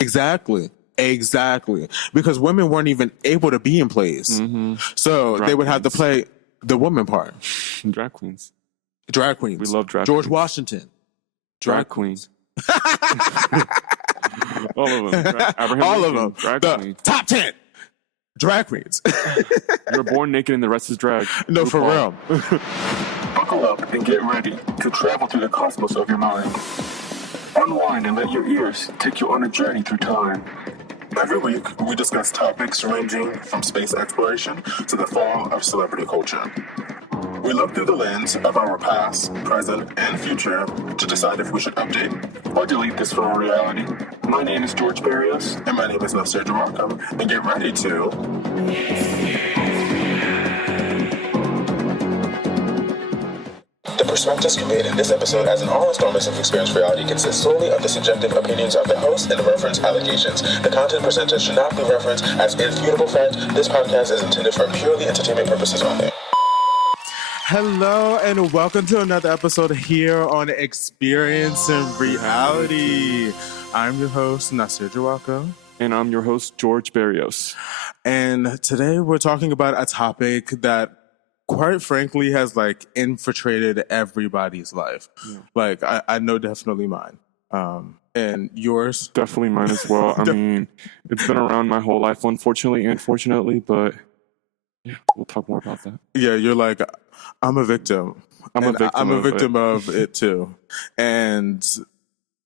Exactly. Exactly. Because women weren't even able to be in plays. So they would have to play the woman part. Drag queens. Drag queens. We love drag George queens. Washington. Drag queens. All of them. Abraham All Lincoln, of them. Drag The queen. top 10 drag queens. You're born naked and the rest is drag. No, for real. Buckle up and get ready to travel through the cosmos of your mind. Unwind and let your ears take you on a journey through time. Every week, we discuss topics ranging from space exploration to the fall of celebrity culture. We look through the lens of our past, present, and future to decide if we should update or delete this from our reality. My name is George Barrios, and my name is Nasir Jarakam, and get ready to... The perspectives conveyed in this episode as an all-installment of Experience Reality consists solely of the subjective opinions of the host and the reference allegations. The content presented should not be referenced as infutable fact. This podcast is intended for purely entertainment purposes only. Hello and welcome to another episode here on Experience in Reality. I'm your host, Nasir Jawako. And I'm your host, George Barrios. And today we're talking about a topic that quite frankly has infiltrated everybody's life. Yeah. I know definitely mine. And yours? Definitely mine as well. I mean, it's been around my whole life, unfortunately and fortunately, but yeah, we'll talk more about that. Yeah, you're like, I'm a victim. I'm a victim of it too. And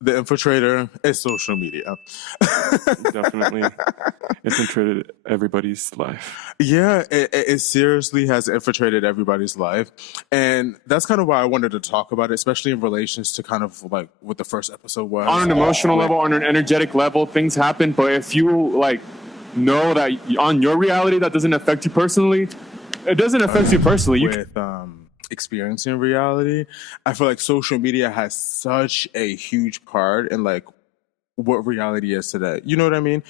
the infiltrator is social media. Definitely. It's infiltrated everybody's life. Yeah, it seriously has infiltrated everybody's life. And that's kind of why I wanted to talk about it, especially in relations to kind of like what the first episode was. On an emotional level, on an energetic level, things happen. But if you know that on your reality that doesn't affect you personally, it doesn't affect you personally. With experiencing reality, I feel like social media has such a huge part in what reality is today. You know what I mean?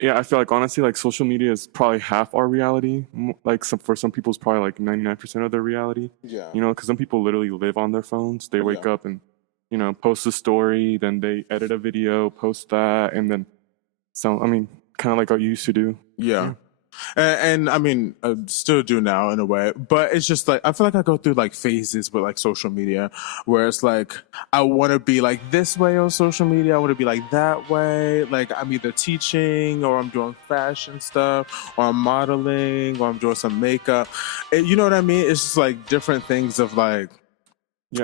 Yeah, I feel like honestly, social media is probably half our reality. For some people, it's probably 99% of their reality. Yeah. You know, because some people literally live on their phones. They wake up and, post a story, then they edit a video, post that, and then kind of like what you used to do. Yeah. And I mean, I still do now in a way, but it's just I feel like I go through phases with social media where it's I want to be this way on social media. I want to be that way. I'm either teaching or I'm doing fashion stuff or I'm modeling or I'm doing some makeup. You know what I mean? It's just different things of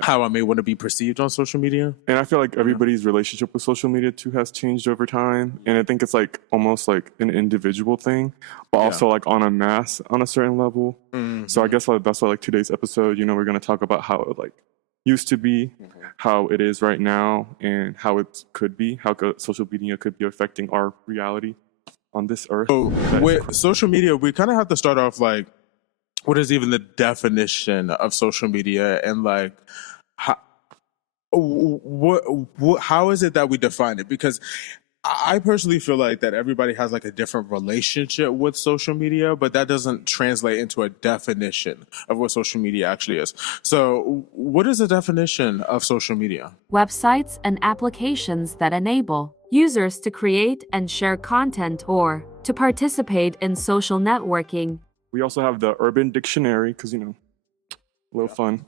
how I may want to be perceived on social media. And I feel like everybody's relationship with social media too has changed over time. And I think it's almost an individual thing, but also on a mass on a certain level. Mm-hmm. So I guess that's why today's episode, we're going to talk about how it used to be, how it is right now, and how it could be, how social media could be affecting our reality on this earth. So with social media, we kind of have to start off what is even the definition of social media and how is it that we define it? Because I personally feel that everybody has a different relationship with social media, but that doesn't translate into a definition of what social media actually is. So what is the definition of social media? Websites and applications that enable users to create and share content or to participate in social networking. We also have the Urban Dictionary because, a little fun.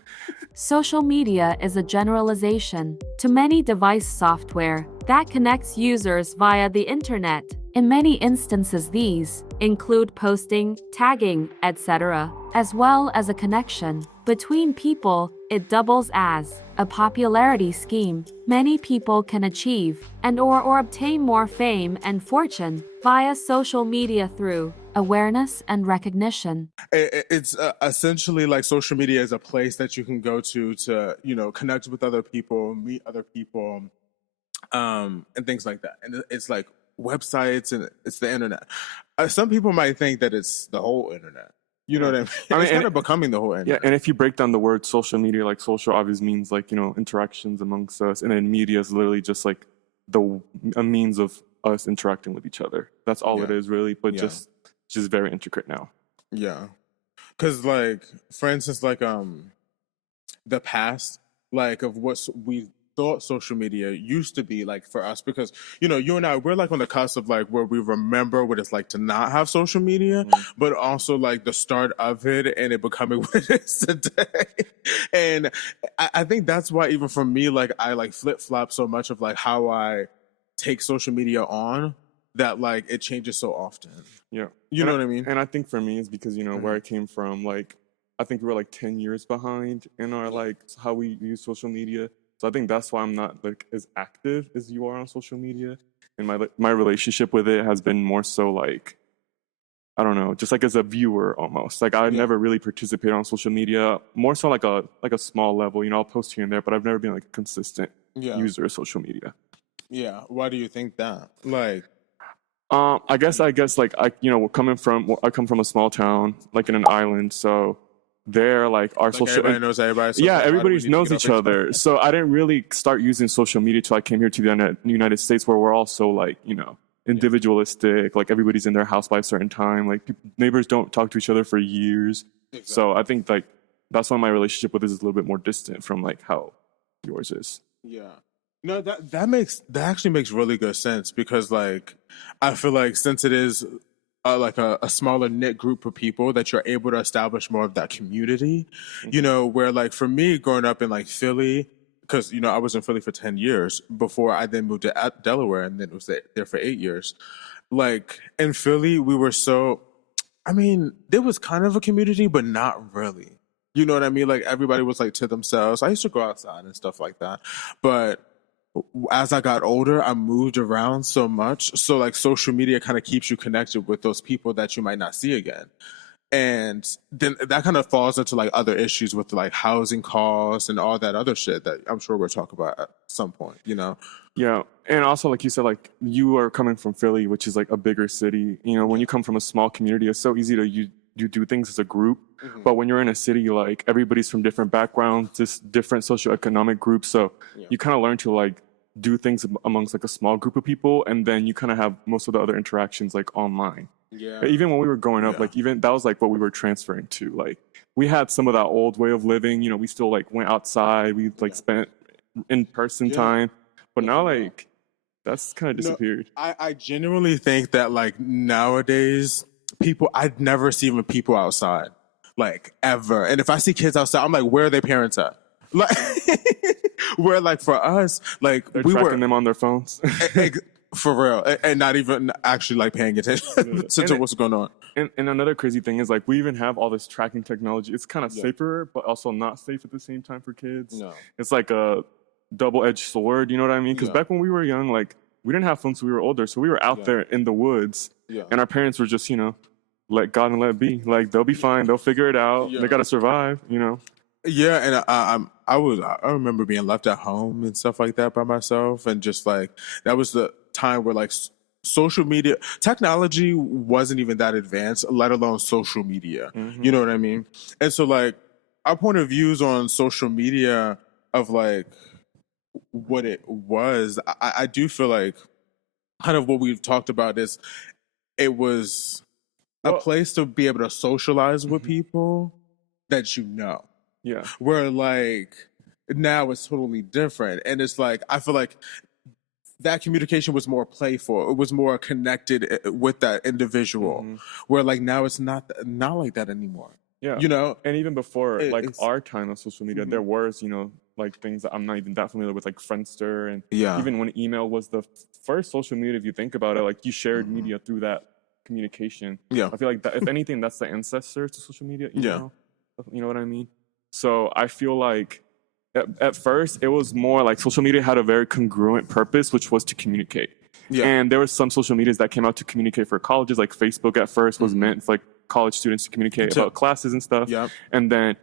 Social media is a generalization to many device software that connects users via the internet. In many instances, these include posting, tagging, etc., as well as a connection between people. It doubles as a popularity scheme. Many people can achieve or obtain more fame and fortune via social media through awareness and recognition. It's essentially social media is a place that you can go to connect with other people, meet other people, and things like that. And it's websites and it's the internet. Some people might think that it's the whole internet. You know what I mean? It's kind of becoming the whole internet. Yeah, and if you break down the word social media, social obviously means interactions amongst us, and then media is literally just a means of us interacting with each other. That's all it is really, but just very intricate now. Yeah. Because for instance, the past, of what we thought social media used to be like for us, because you and I, we're like on the cusp of like where we remember what it's like to not have social media, but also like the start of it and it becoming what it is today. And I think that's why even for me, like I like flip-flop so much of like how I take social media on, that like it changes so often. Yeah. You know what I mean? And I think for me, it's because, where I came from, like, I think we were like 10 years behind in our, like, how we use social media. So I think that's why I'm not like as active as you are on social media. And my relationship with it has been more so like, I don't know, just like as a viewer almost. Like I never really participated on social media, more so like a small level, I'll post here and there, but I've never been like a consistent user of social media. Yeah. Why do you think that? Like, I guess like I come from a small town, like in an island, so they're like our like social everybody knows everybody. So yeah, like, everybody why do we need knows to each get off other. So I didn't really start using social media till I came here to the United States, where we're all so like individualistic. Like everybody's in their house by a certain time. Like neighbors don't talk to each other for years. Exactly. So I think like that's why my relationship with this is a little bit more distant from like how yours is. Yeah. No, that actually makes really good sense, because like I feel like since it is like a smaller knit group of people, that you're able to establish more of that community, where like for me growing up in like Philly, because I was in Philly for 10 years before I then moved to Delaware, and then was there for 8 years. Like in Philly, we were there was kind of a community, but not really. You know what I mean? Like everybody was like to themselves. I used to go outside and stuff like that, but as I got older, I moved around so much. So like social media kind of keeps you connected with those people that you might not see again. And then that kind of falls into like other issues with like housing costs and all that other shit that I'm sure we'll talk about at some point, Yeah. And also, like you said, like you are coming from Philly, which is like a bigger city. When you come from a small community, it's so easy to you do things as a group. Mm-hmm. But when you're in a city, like everybody's from different backgrounds, just different socioeconomic groups. So you kind of learn to like do things amongst like a small group of people. And then you kind of have most of the other interactions like online. Yeah. Even when we were growing up, like even that was like what we were transferring to. Like we had some of that old way of living. We still like went outside. We like spent in-person time. But now like that's kind of disappeared. I genuinely think that like nowadays I'd never see even people outside, like ever. And if I see kids outside, I'm like, where are their parents at? Like, where like for us, like they're tracking them on their phones. For real, and not even actually like paying attention to what's going on. And another crazy thing is like we even have all this tracking technology. It's kind of safer, but also not safe at the same time for kids. No. It's like a double-edged sword. You know what I mean? Because back when we were young, like we didn't have phones, so we were older, so we were out there in the woods, and our parents were just let God and let be. Like they'll be fine. They'll figure it out. They got to survive. Yeah, and I remember being left at home and stuff like that by myself, and just like that was the time where like social media technology wasn't even that advanced, let alone social media. Mm-hmm. You know what I mean? And so like our point of views on social media of like what it was, I do feel like kind of what we've talked about is it was a place to be able to socialize with people that Yeah. Where like now it's totally different. And it's like I feel like that communication was more playful. It was more connected with that individual. Mm-hmm. Where like now it's not like that anymore. Yeah. And even before our time on social media, there was, like things that I'm not even that familiar with, like Friendster, and even when email was the first social media, if you think about it, like you shared media through that communication. Yeah. I feel like that, if anything, that's the ancestor to social media. You know what I mean? So I feel like at first it was more like social media had a very congruent purpose, which was to communicate. Yeah. And there were some social medias that came out to communicate for colleges, like Facebook at first was meant for like college students to communicate about classes and stuff. Yeah. And then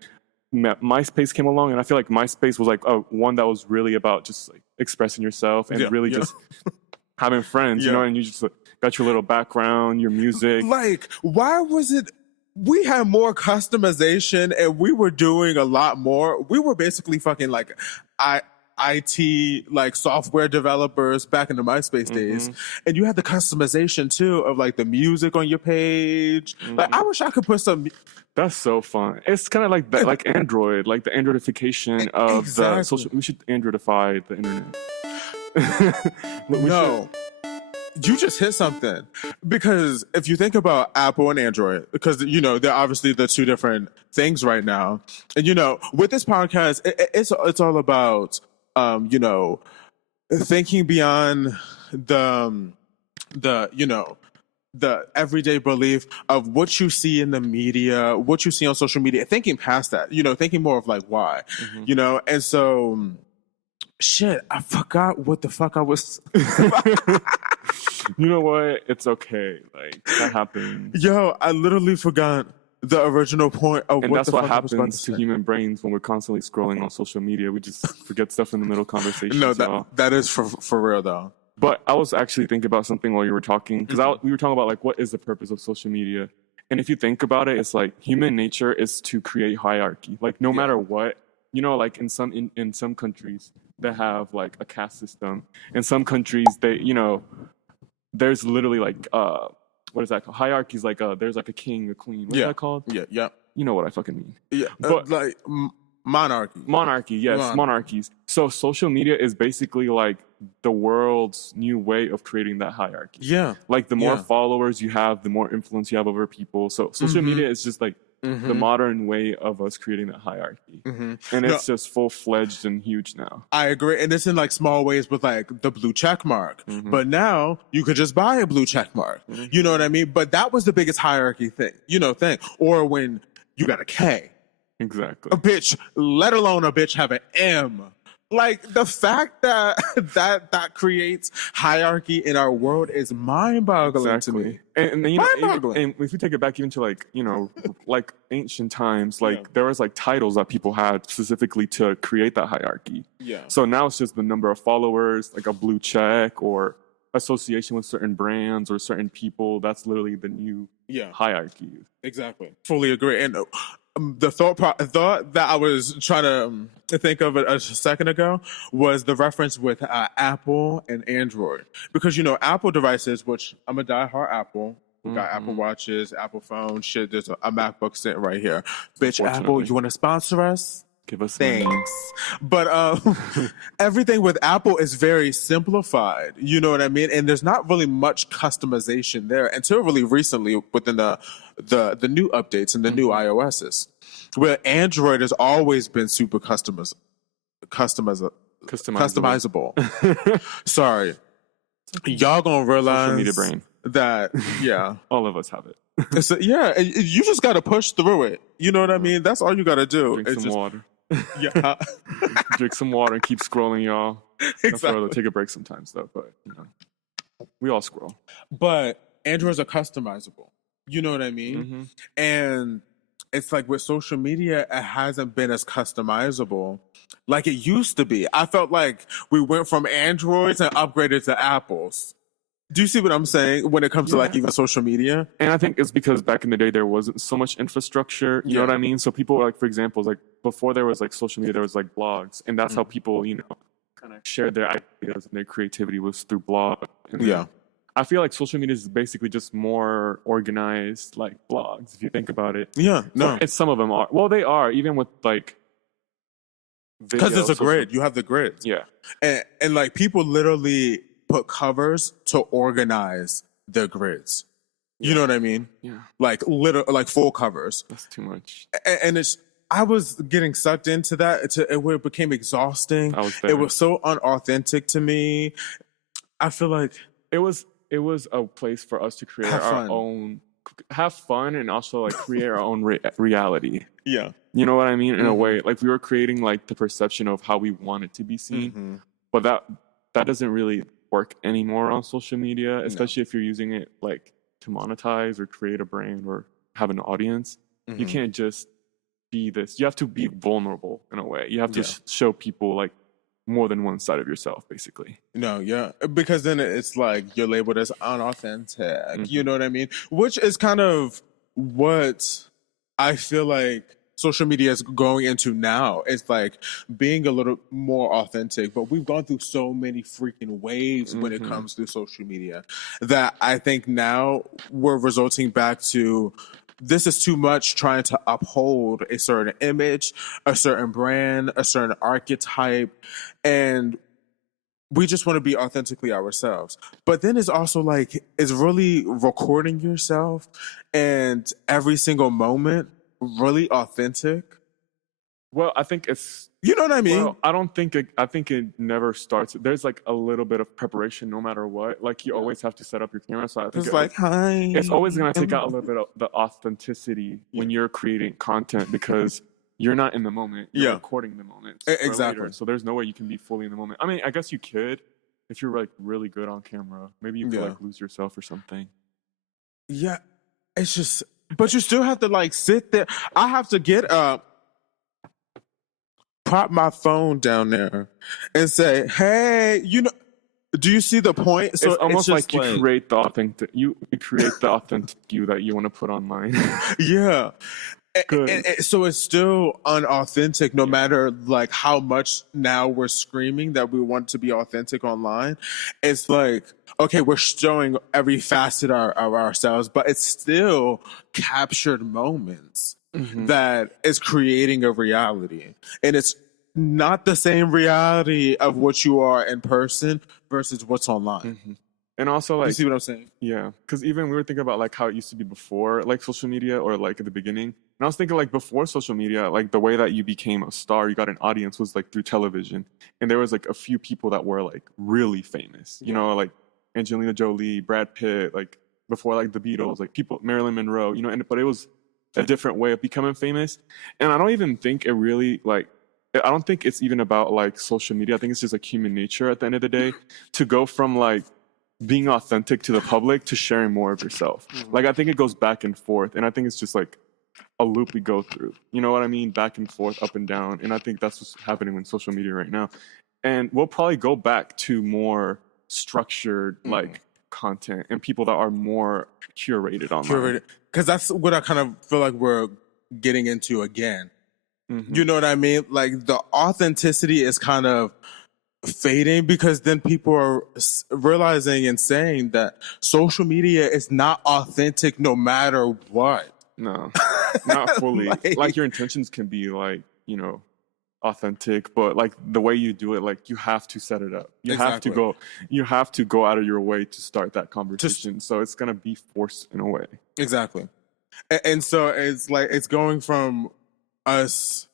MySpace came along, and I feel like MySpace was like one that was really about just like expressing yourself and really just having friends, and you just like, got your little background, your music. Like, why was it? We had more customization and we were doing a lot more. We were basically fucking like, I IT like software developers back in the MySpace days, and you had the customization too of like the music on your page. Like I wish I could put some. That's so fun. It's kind of like that, like Android, like the Androidification of Exactly. the social. We should Androidify the internet. No, you just hit something, because if you think about Apple and Android, because you know they're obviously the two different things right now, and you know with this podcast, it's all about you know thinking beyond the you know the everyday belief of what you see in the media, what you see on social media, thinking past that, you know, thinking more of like why, you know, and so. Shit, I forgot what the fuck I was. You know what? It's okay. Like that happens. Yo, I literally forgot the original point of And what that's the what fuck I was about happens to say. human brains when we're constantly scrolling on social media. We just forget stuff in the middle of conversations. No, y'all. that is for real though. But I was actually thinking about something while you were talking, because we were talking about like what is the purpose of social media, and if you think about it, it's like human nature is to create hierarchy. Like no matter what, you know, like in some countries that have like a caste system, in some countries they, you know, there's literally like what is that called? Hierarchies, like there's like a king, a queen. What's that called? Yeah. You know what I fucking mean. Yeah. But- Like monarchy. Monarchy, yes, monarchies. So social media is basically like the world's new way of creating that hierarchy. Yeah. Like the more Yeah. followers you have, the more influence you have over people. So social media is just like the modern way of us creating that hierarchy. And it's just full-fledged and huge now. I agree, and it's in like small ways with like the blue check mark. But now you could just buy a blue check mark. You know what I mean? But that was the biggest hierarchy thing, or when you got a K, Exactly. a bitch, let alone a bitch have an M. Like the fact that that creates hierarchy in our world is mind-boggling to me. And you know, Mind-boggling. and if you take it back even to like, you know, like ancient times, like there was like titles that people had specifically to create that hierarchy. Yeah. So now it's just the number of followers, like a blue check or association with certain brands or certain people. That's literally the new hierarchy. Exactly. Fully agree. And the thought that I was trying to think of it a second ago was the reference with Apple and Android. Because, you know, Apple devices, which I'm a diehard Apple. We got Apple Watches, Apple phones, shit. There's a MacBook sitting right here. Bitch, Apple, Unfortunately. you want to sponsor us? Give us money. Thanks. But everything with Apple is very simplified. You know what I mean? And there's not really much customization there until really recently within the new updates and the new iOSs. Where Android has always been super customizable. Sorry. Y'all gonna realize Social media brain. that, yeah. All of us have it. So, yeah, you just gotta push through it. You know what I mean? That's all you gotta do. Drink It's some just, water. yeah. Drink some water and keep scrolling, y'all. That's Exactly. where take a break sometimes, though. But you know, we all scroll. But Androids are customizable. You know what I mean? And it's like with social media, it hasn't been as customizable like it used to be. I felt like we went from Androids and upgraded to Apples. Do you see what I'm saying when it comes to like even social media? And I think it's because back in the day there wasn't so much infrastructure. You know what I mean? So people were like, for example, like before there was like social media, there was like blogs, and that's how people, you know, kind of shared their ideas and their creativity was through blog. And Yeah. I feel like social media is basically just more organized, like blogs. If you think about it, Yeah, no. it's some of them are. Well, they are even with like Because video, it's a social- grid. You have the grids. Yeah, And like people literally put covers to organize their grids. You know what I mean? yeah, Like full covers. that's too much. And I was getting sucked into that where it became exhausting. I was there. It was so unauthentic to me. I feel like It was a place for us to create Have our fun. own, have fun, and also like create our own reality. yeah. You know what I mean? In a way, like we were creating like the perception of how we want it to be seen, but that doesn't really work anymore on social media, especially if you're using it like to monetize or create a brand or have an audience. You can't just be this. You have to be vulnerable in a way. You have to show people like more than one side of yourself, basically. No, yeah. Because then it's like you're labeled as unauthentic. You know what I mean? Which is kind of what I feel like social media is going into now. It's like being a little more authentic, but we've gone through so many freaking waves when it comes to social media that I think now we're resulting back to this is too much trying to uphold a certain image, a certain brand, a certain archetype, and we just want to be authentically ourselves. But then it's also like, it's really recording yourself and every single moment really authentic. Well, I think it's. You know what I mean? Well, I don't think I think it never starts. There's like a little bit of preparation, no matter what. Like you always have to set up your camera. So I think It's like, hi. it's always gonna take out a little bit of the authenticity when you're creating content because you're not in the moment. You're recording the moment. Exactly. Later. So there's no way you can be fully in the moment. I mean, I guess you could if you're like really good on camera. Maybe you could like lose yourself or something. Yeah, it's just, but you still have to like sit there. I have to get up, pop my phone down there, and say, "Hey, do you see the point?" So it's almost just like you create the authentic you create the authentic you that you want to put online. Yeah. Good. And so it's still unauthentic no matter like how much now we're screaming that we want to be authentic online. It's like, okay, we're showing every facet of ourselves, but it's still captured moments that is creating a reality. And it's not the same reality of what you are in person versus what's online. And also, like, You see what I'm saying? yeah, because even we were thinking about like how it used to be before, like social media or like at the beginning. And I was thinking like before social media, like the way that you became a star, you got an audience was like through television. And there was like a few people that were like really famous, you know, like Angelina Jolie, Brad Pitt, like before like the Beatles, like people, Marilyn Monroe, you know, but it was a different way of becoming famous. And I don't even think it really like, I don't think it's even about like social media. I think it's just like human nature at the end of the day to go from like being authentic to the public to sharing more of yourself. Like I think it goes back and forth, and I think it's just like a loop we go through. You know what I mean? Back and forth, up and down. And I think that's what's happening with social media right now. And we'll probably go back to more structured like content and people that are more curated online. Because that's what I kind of feel like we're getting into again. You know what I mean? Like the authenticity is kind of fading because then people are realizing and saying that social media is not authentic no matter what. No, not fully. like your intentions can be like, you know, authentic, but like the way you do it, like you have to set it up. You have to go out of your way to start that conversation. So it's gonna be forced in a way. Exactly. And so it's like it's going from us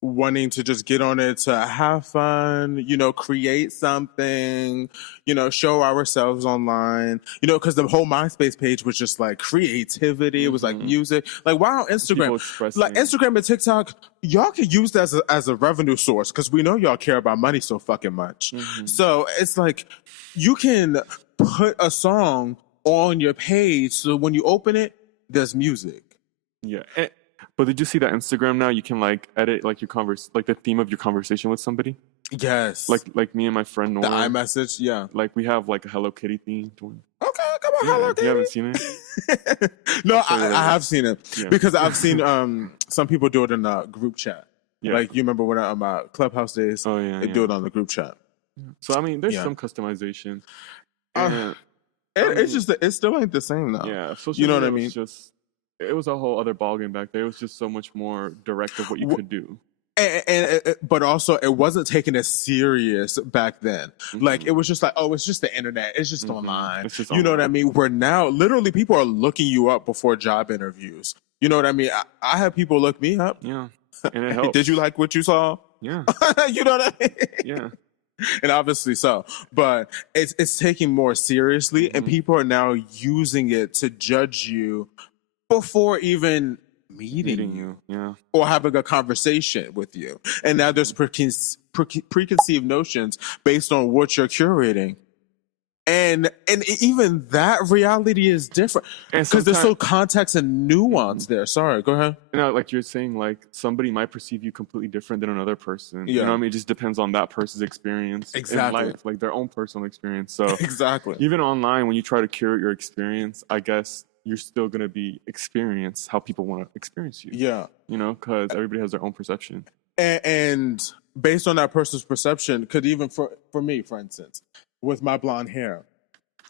wanting to just get on it to have fun, you know, create something, you know, show ourselves online, you know, because the whole MySpace page was just like creativity. It was like music. Like, why on Instagram? Like Instagram and TikTok, y'all can use that as a revenue source because we know y'all care about money so fucking much. So it's like you can put a song on your page so when you open it, there's music. Yeah. But did you see that Instagram now you can like edit like your like the theme of your conversation with somebody? Yes. Like me and my friend Nora. The iMessage, yeah. Like we have like a Hello Kitty themed one. Okay, come on, Hello Kitty. You haven't seen it? No, I have seen it because I've seen some people do it in a group chat. Yeah. Like you remember when on my Clubhouse days, they do it on the group chat. So I mean, there's some customization. It's just it still ain't the same though. Yeah, social you know what I media mean. It was a whole other ballgame back there. It was just so much more direct of what you could do. But also, it wasn't taken as serious back then. Like, it was just like, oh, it's just the internet. It's just online. It's just know what I mean? Where now, literally, people are looking you up before job interviews. You know what I mean? I have people look me up. Yeah. And it helps. Did you like what you saw? Yeah. You know what I mean? Yeah. And obviously so. But it's taking more seriously, and people are now using it to judge you before even meeting you, or having a conversation with you. And now there's preconceived notions based on what you're curating. And even that reality is different because there's so context and nuance there. Sorry, go ahead. You know, like you're saying, like somebody might perceive you completely different than another person. You know what I mean? It just depends on that person's experience in life, like their own personal experience. So exactly. Even online, when you try to curate your experience, I guess you're still going to be experienced how people want to experience you. Yeah. You know, because everybody has their own perception. And based on that person's perception, could even for me, for instance, with my blonde hair,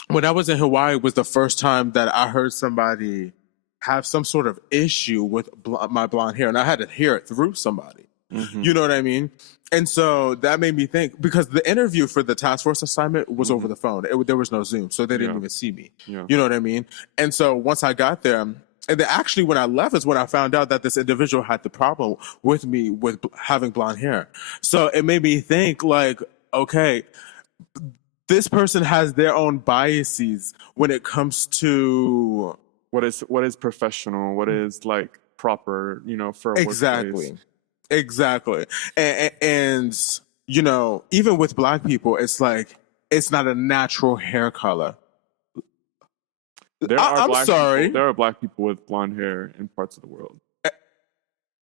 when I was in Hawaii was the first time that I heard somebody have some sort of issue with my blonde hair, and I had to hear it through somebody. You know what I mean? And so that made me think, because the interview for the task force assignment was over the phone. There was no Zoom, so they didn't even see me. Yeah. You know what I mean? And so once I got there, and then actually when I left is when I found out that this individual had the problem with me with having blonde hair. So it made me think like, okay, this person has their own biases when it comes to What is professional? What is like proper? You know, for a workplace. Exactly. And you know, even with Black people, it's like it's not a natural hair color. I'm sorry. There are Black people with blonde hair in parts of the world.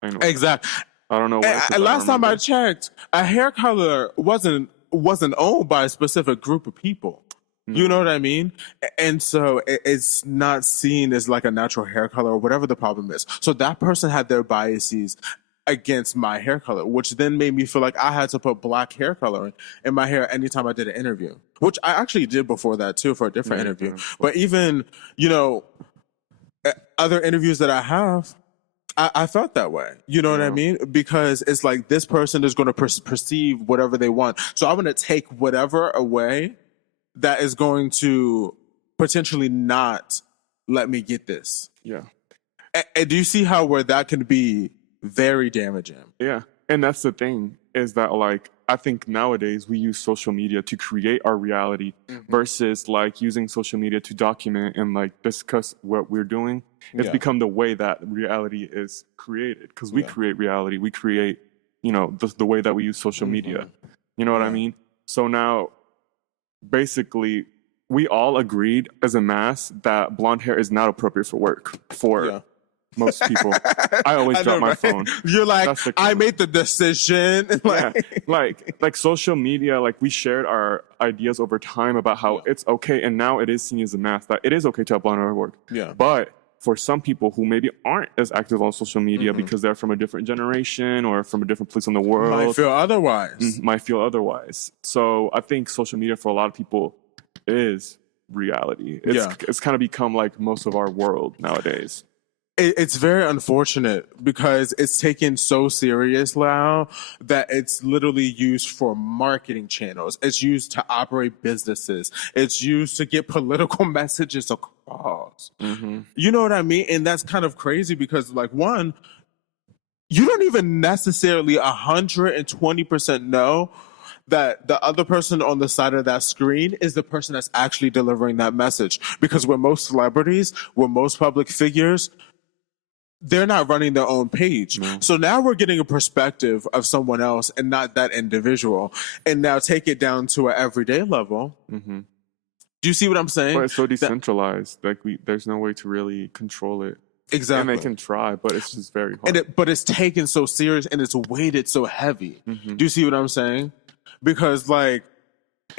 I know. Exactly. I don't know. Last time I checked, a hair color wasn't owned by a specific group of people. You know what I mean? And so it's not seen as like a natural hair color or whatever the problem is. So that person had their biases against my hair color, which then made me feel like I had to put Black hair color in my hair anytime I did an interview, which I actually did before that too for a different interview. But even, you know, other interviews that I have, I felt that way. You know what I mean? Because it's like this person is going to perceive whatever they want. So I'm going to take whatever away that is going to potentially not let me get this. Yeah. And do you see how where that can be very damaging? Yeah. And that's the thing, is that like I think nowadays we use social media to create our reality versus like using social media to document and like discuss what we're doing. It's become the way that reality is created, because we create reality. We create, you know, the way that we use social media. You know what I mean? So now basically we all agreed as a mass that blonde hair is not appropriate for work for most people. I always drop my phone. You're like, I made the decision. like social media, like we shared our ideas over time about how it's okay, and now it is seen as a mass that it is okay to have blonde hair at work. But for some people who maybe aren't as active on social media because they're from a different generation or from a different place in the world, might feel otherwise. So I think social media for a lot of people is reality. It's kind of become like most of our world nowadays. It's very unfortunate because it's taken so serious now that it's literally used for marketing channels. It's used to operate businesses. It's used to get political messages across. You know what I mean? And that's kind of crazy because, like, one, you don't even necessarily 120% know that the other person on the side of that screen is the person that's actually delivering that message. Because with most celebrities, with most public figures, they're not running their own page. So now we're getting a perspective of someone else and not that individual. And now take it down to an everyday level. Do you see what I'm saying? But it's so decentralized. There's no way to really control it. Exactly. And they can try, but it's just very hard. But it's taken so serious and it's weighted so heavy. Do you see what I'm saying? Because, like,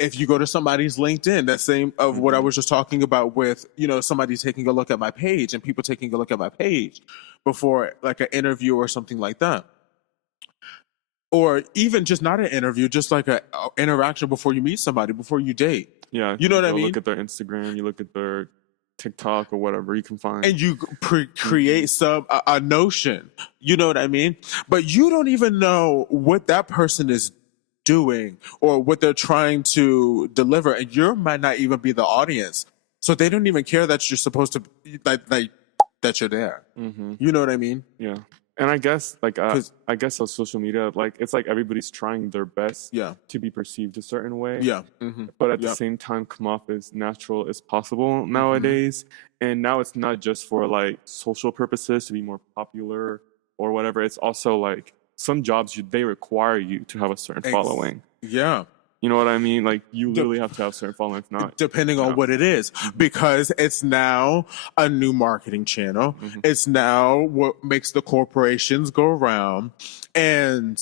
if you go to somebody's LinkedIn, that same of what I was just talking about with, you know, somebody taking a look at my page and people taking a look at my page before like an interview or something like that. Or even just not an interview, just like an interaction before you meet somebody, before you date. Yeah. You know what I mean? You look at their Instagram, you look at their TikTok or whatever you can find. And you create a notion. You know what I mean? But you don't even know what that person is doing or what they're trying to deliver, and you might not even be the audience, so they don't even care that you're supposed to like that you're there. You know what I mean? Yeah. And I guess like I guess on social media, like it's like everybody's trying their best to be perceived a certain way, but at the same time come off as natural as possible nowadays. And now it's not just for like social purposes to be more popular or whatever. It's also like some jobs they require you to have a certain following. You know what I mean? Like you literally have to have a certain following, if not. Depending on what it is, because it's now a new marketing channel. It's now what makes the corporations go around, and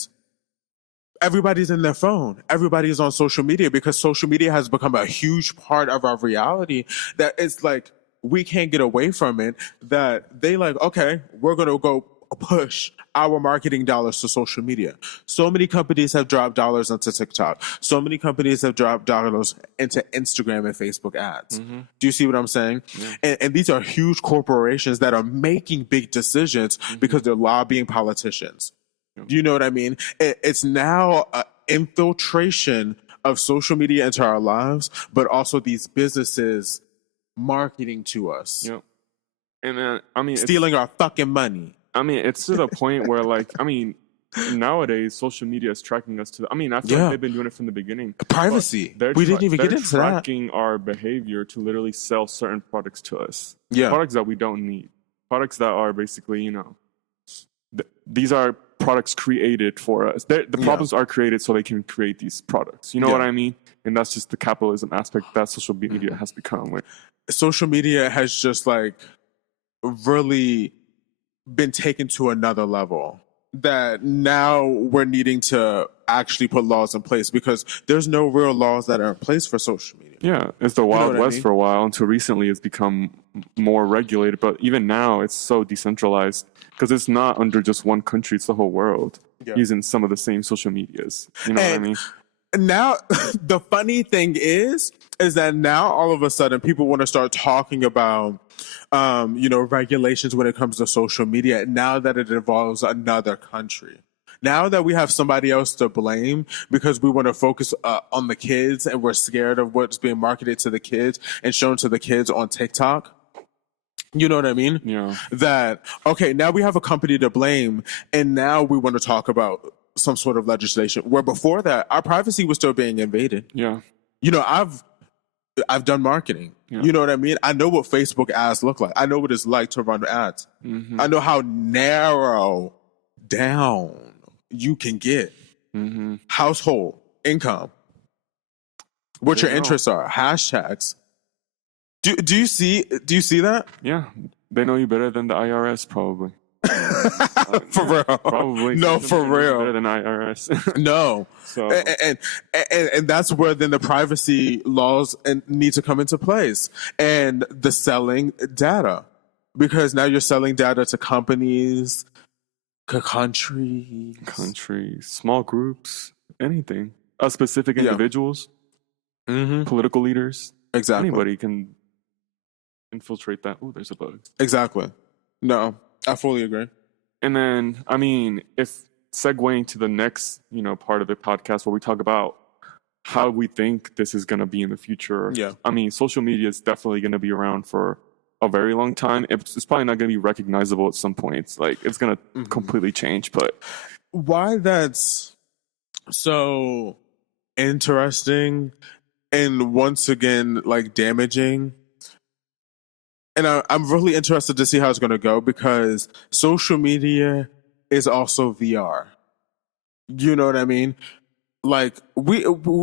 everybody's in their phone. Everybody's on social media because social media has become a huge part of our reality that it's like we can't get away from it, that they like, okay, we're going to go push our marketing dollars to social media. So many companies have dropped dollars into TikTok. So many companies have dropped dollars into Instagram and Facebook ads. Do you see what I'm saying? And these are huge corporations that are making big decisions because they're lobbying politicians. Do you know what I mean? It's now an infiltration of social media into our lives, but also these businesses marketing to us, Yep. And then, I mean, stealing our fucking money. I mean, it's to the point where, like, I mean, nowadays social media is tracking us to. I mean, I feel like they've been doing it from the beginning. Privacy. They're We didn't even get into that. tracking our behavior to literally sell certain products to us. Yeah. Products that we don't need. Products that are basically, you know, these are products created for us. The problems are created so they can create these products. You know what I mean? And that's just the capitalism aspect that social media has become. Like, social media has just like really been taken to another level, that now we're needing to actually put laws in place, because there's no real laws that are in place for social media. yeah, it's the Wild what I West mean? for a while until recently it's become more regulated. But even now it's so decentralized because it's not under just one country, it's the whole world using some of the same social medias. You know what I mean? Now, the funny thing is that now all of a sudden people want to start talking about, regulations when it comes to social media, now that it involves another country. Now that we have somebody else to blame because we want to focus on the kids and we're scared of what's being marketed to the kids and shown to the kids on TikTok. You know what I mean? Yeah. That, okay, now we have a company to blame, and now we want to talk about some sort of legislation, where before that, our privacy was still being invaded. Yeah. You know, I've done marketing. Yeah. You know what I mean? I know what Facebook ads look like. I know what it's like to run ads. I know how narrow down you can get. Household income, what your interests are, hashtags. Do you see that? Yeah. They know you better than the IRS, probably. For real? Probably. No, They for know you real. better than IRS. No. So And that's where then the privacy laws need to come into place, and the selling data, because now you're selling data to companies, countries. countries, small groups, anything. Specific individuals, political leaders, Exactly. anybody can infiltrate that. Oh, there's a bug. Exactly. No, I fully agree. And then, I mean, if segueing to the next, part of the podcast where we talk about how we think this is going to be in the future. Yeah. I mean, social media is definitely going to be around for a very long time. It's probably not going to be recognizable at some point. It's like, it's going to completely change, but Why that's so interesting and once again, like, damaging. And I'm really interested to see how it's going to go, because social media is also VR. You know what I mean? Like, we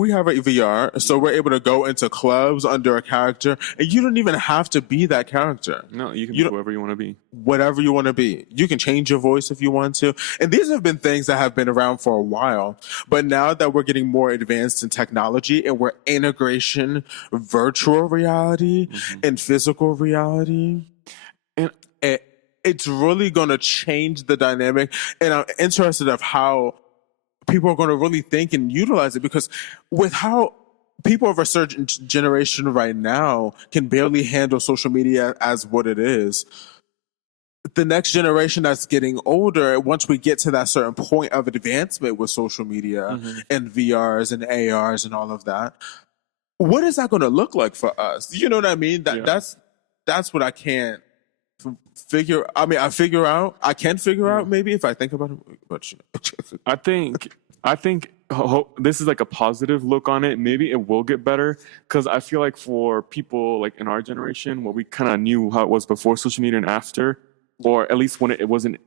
have a VR, so we're able to go into clubs under a character, and you don't even have to be that character. no, you can You be don't- whoever you want to be. Whatever you want to be. You can change your voice if you want to. And these have been things that have been around for a while. But now that we're getting more advanced in technology and we're integration, virtual reality and physical reality, and it's really going to change the dynamic. And I'm interested of how people are going to really think and utilize it, because with how people of a certain generation right now can barely handle social media as what it is, the next generation that's getting older, once we get to that certain point of advancement with social media and VRs and ARs and all of that, what is that going to look like for us? You know what I mean? That's what I can't figure. I mean, I can figure out maybe if I think about it. But I think this is like a positive look on it. Maybe it will get better, because I feel like for people like in our generation, what we kind of knew how it was before social media and after, or at least when it wasn't,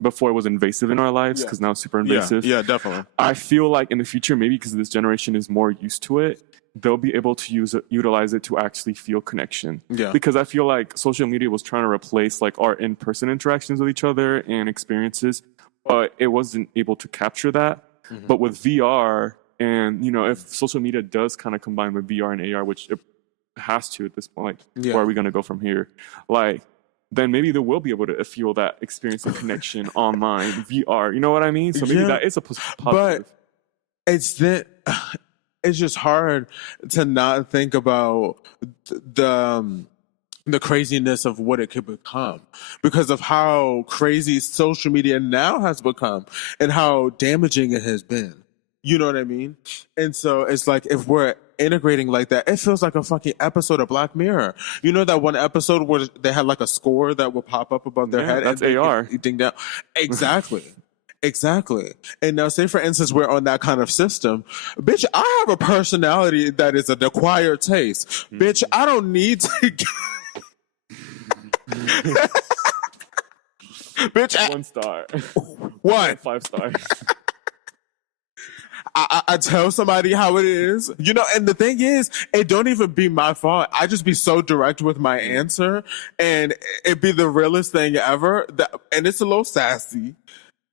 before it was invasive in our lives, because now it's super invasive. yeah, definitely. I feel like in the future, maybe because this generation is more used to it, they'll be able to utilize it to actually feel connection. Yeah. Because I feel like social media was trying to replace like our in-person interactions with each other and experiences, but it wasn't able to capture that. But with VR and, if social media does kind of combine with VR and AR, which it has to at this point. Like, Yeah. where are we going to go from here? Like, then maybe they will be able to feel that experience and connection online, VR. You know what I mean? So maybe Yeah. that is a positive. It's that it's just hard to not think about the craziness of what it could become because of how crazy social media now has become and how damaging it has been. You know what I mean? And so it's like if we're integrating like that, it feels like a fucking episode of Black Mirror. You know that one episode where they had like a score that would pop up above their Yeah, head? that's and they AR. could ding down. Exactly. Exactly. And now say for instance we're on that kind of system. Bitch, I have a personality that is an acquired taste. Bitch, I don't need to Bitch, 1 star. what? 5 stars. I tell somebody how it is, you know, and the thing is, it don't even be my fault. I just be so direct with my answer and it be the realest thing ever and it's a little sassy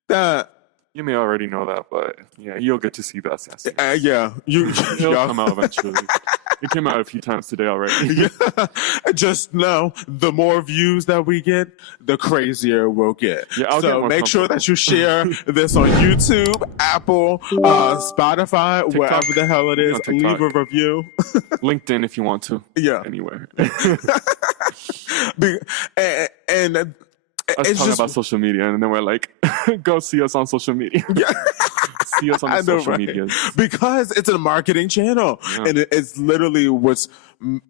that, You may already know that, but yeah, you'll get to see that sassy. yeah, It'll come out eventually. It came out a few times today already. Yeah. Just know the more views that we get, the crazier we'll get. Yeah, I'll get so more make sure comfortable. that you share this on YouTube, Apple, Spotify, TikTok. wherever the hell it is. On TikTok. Leave a review. LinkedIn if you want to. Yeah. Anywhere. and Us it's talking just about social media, and then we're like, go see us on social media. See us on the I know, social right? medias. Because it's a marketing channel Yeah. and it's literally what's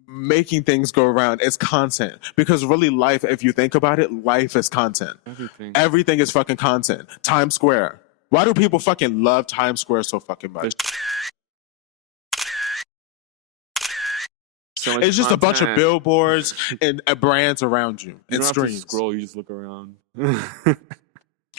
making things go around. It's content because really life, if you think about it, life is content. Everything is fucking content. Times Square. Why do people fucking love Times Square so fucking much? So much It's just a bunch of content. billboards and brands around you You and don't have to screens. scroll, you just look around.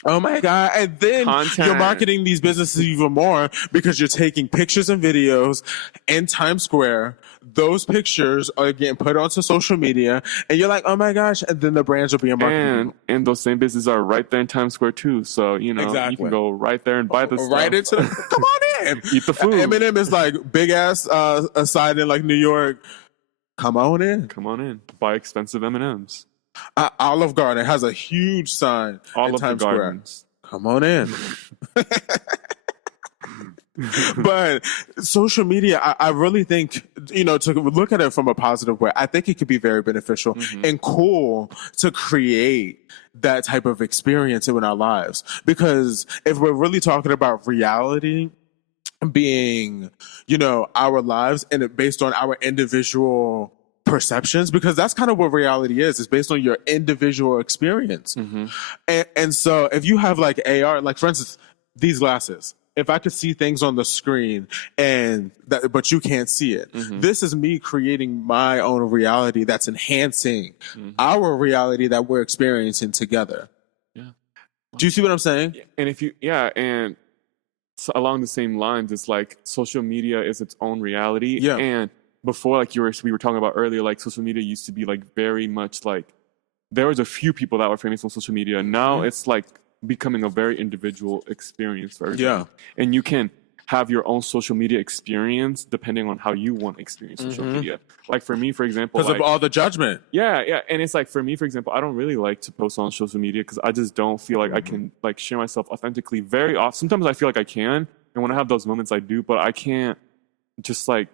Oh my God. And then Content. you're marketing these businesses even more because you're taking pictures and videos in Times Square. Those pictures are getting put onto social media and you're like, oh my gosh. And then the brands are being marketed. And those same businesses are right there in Times Square too. So, you know, you Exactly. can go right there and buy the stuff. Right into come on in. Eat the food. Eminem is like big ass sign in like New York. Come on in. Come on in. Buy expensive M&Ms. Olive Garden has a huge sign All in of the Times Square. gardens. Come on in. But social media, I really think, you know, to look at it from a positive way, I think it could be very beneficial and cool to create that type of experience in our lives. Because if we're really talking about reality being, you know, our lives and it based on our individual perceptions, because that's kind of what reality is. It's based on your individual experience. And so if you have like AR, like for instance, these glasses, if I could see things on the screen and that, but you can't see it, this is me creating my own reality that's enhancing our reality that we're experiencing together. Yeah. Do you see what I'm saying? And if you, and so along the same lines, it's like social media is its own reality. Yeah. And before, like we were talking about earlier, like social media used to be like very much like there was a few people that were famous on social media. Now it's like becoming a very individual experience for everybody. Yeah. And you can have your own social media experience depending on how you want to experience social media. Like for me, for example, Because of all the judgment. yeah. And it's like for me, for example, I don't really like to post on social media because I just don't feel like I can like share myself authentically very often. Sometimes I feel like I can, and when I have those moments, I do, but I can't just like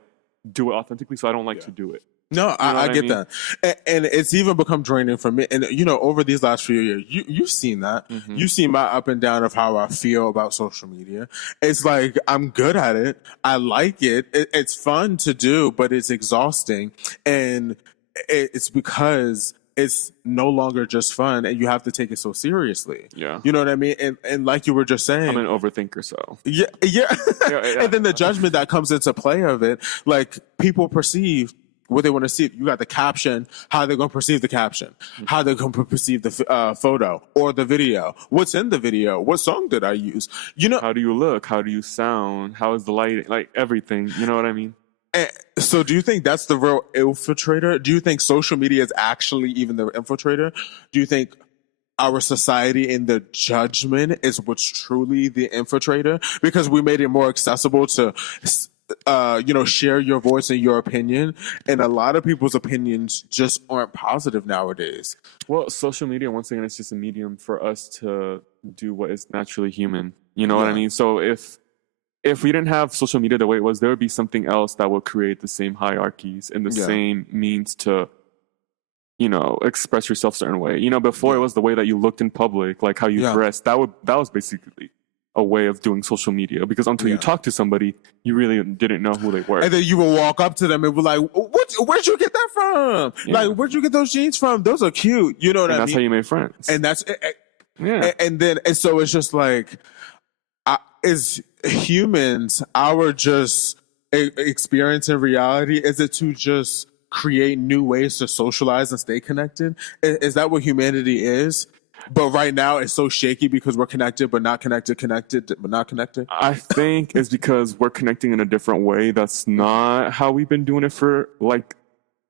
do it authentically, so I don't like to do it. No, know I what I get mean? that. And it's even become draining for me. And, you know, over these last few years, you've seen that. You've seen my up and down of how I feel about social media. It's like, I'm good at it. I like it. It's fun to do, but it's exhausting. And it's because it's no longer just fun and you have to take it so seriously. Yeah. You know what I mean? And like you were just saying. I'm an overthinker, so Yeah. Yeah. And then the judgment that comes into play of it, like people perceive what they want to see. You got the caption, how they're going to perceive the caption, how they're going to perceive the photo or the video. What's in the video? What song did I use? You know, how do you look? How do you sound? How is the lighting? Like everything. You know what I mean? so do you think that's the real infiltrator? Do you think social media is actually even the infiltrator? Do you think our society and the judgment is what's truly the infiltrator? Because we made it more accessible to share your voice and your opinion, and a lot of people's opinions just aren't positive nowadays. Well, social media, once again, it's just a medium for us to do what is naturally human. You know what I mean? So if we didn't have social media the way it was, there would be something else that would create the same hierarchies and the same means to, express yourself a certain way. Before it was the way that you looked in public, like how you dressed. That was basically a way of doing social media, because until you talk to somebody, you really didn't know who they were. And then you would walk up to them and be like, where'd you get that from? Yeah. Like, where'd you get those jeans from? Those are cute. You know what I mean? That's how you made friends. And that's yeah. and so it's just like, as humans, our just experience in reality, is it to just create new ways to socialize and stay connected? Is that what humanity is? But right now it's so shaky because we're connected but not connected, connected but not connected. I think it's because we're connecting in a different way. That's not how we've been doing it for like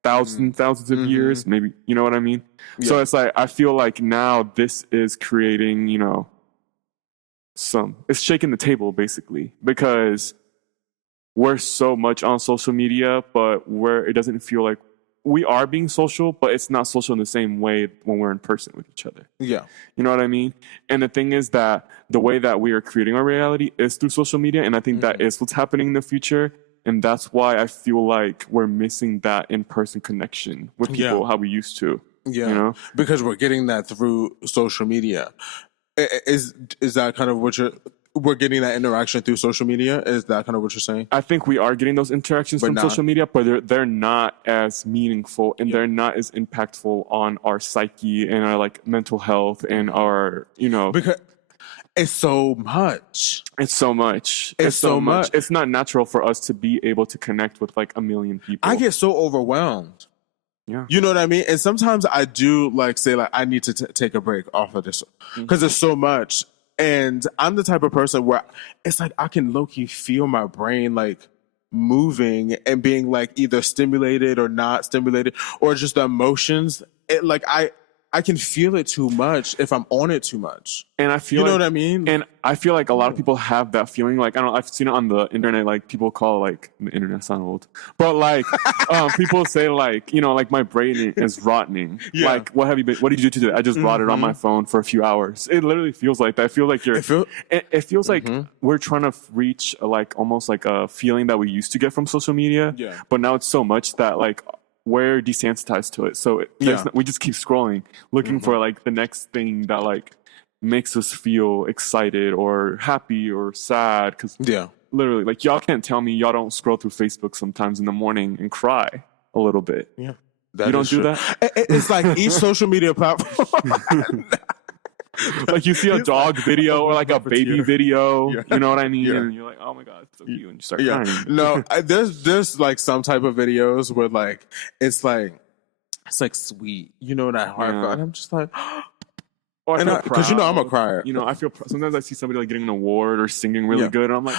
thousands of years. Maybe, you know what I mean? Yeah. So it's like, I feel like now this is creating, it's shaking the table basically, because we're so much on social media, but it doesn't feel like we are being social, but it's not social in the same way when we're in person with each other. Yeah. You know what I mean? And the thing is that the way that we are creating our reality is through social media. And I think that is what's happening in the future. And that's why I feel like we're missing that in-person connection with people how we used to. Yeah. Because we're getting that through social media. Is that kind of what we're getting that interaction through social media? Is that kind of what you're saying? I think we are getting those interactions from social media, but they're not as meaningful and they're not as impactful on our psyche and our like mental health and our, because it's so much. It's so much. It's so much. It's not natural for us to be able to connect with like a million people. I get so overwhelmed. Yeah. You know what I mean? And sometimes I do say I need to take a break off of this because it's so much. And I'm the type of person where it's like I can low-key feel my brain like moving and being like either stimulated or not stimulated, or just the emotions. I can feel it too much if I'm on it too much. And I feel you know what I mean? And I feel like a lot of people have that feeling. Like, I don't know, I've seen it on the internet, like people call like the internet sound old. But like people say like, like my brain is rotting. Yeah. Like, what did you do today? I just rotted on my phone for a few hours. It literally feels like that. I feel like it feels like we're trying to reach like almost like a feeling that we used to get from social media. Yeah. But now it's so much that like we're desensitized to it. So we just keep scrolling, looking for like the next thing that like makes us feel excited or happy or sad. Because literally, like, y'all can't tell me y'all don't scroll through Facebook sometimes in the morning and cry a little bit. Yeah, you don't do that. It's like each social media platform. Like you see a dog video or like a baby video, you know what I mean? And you're like, oh my God, it's so cute. And you start crying. No, there's like some type of videos where like, it's like sweet, that heartfelt. And I'm just like, because I'm a crier. I feel sometimes I see somebody like getting an award or singing really good. And I'm like,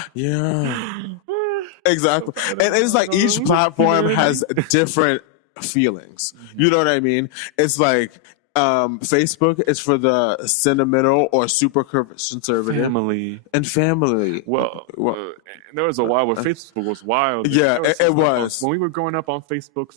exactly. And it's like each platform has different feelings. You know what I mean? It's like, Facebook is for the sentimental or super conservative family. Well, there was a while where Facebook was wild. Yeah, it was. When we were growing up on Facebook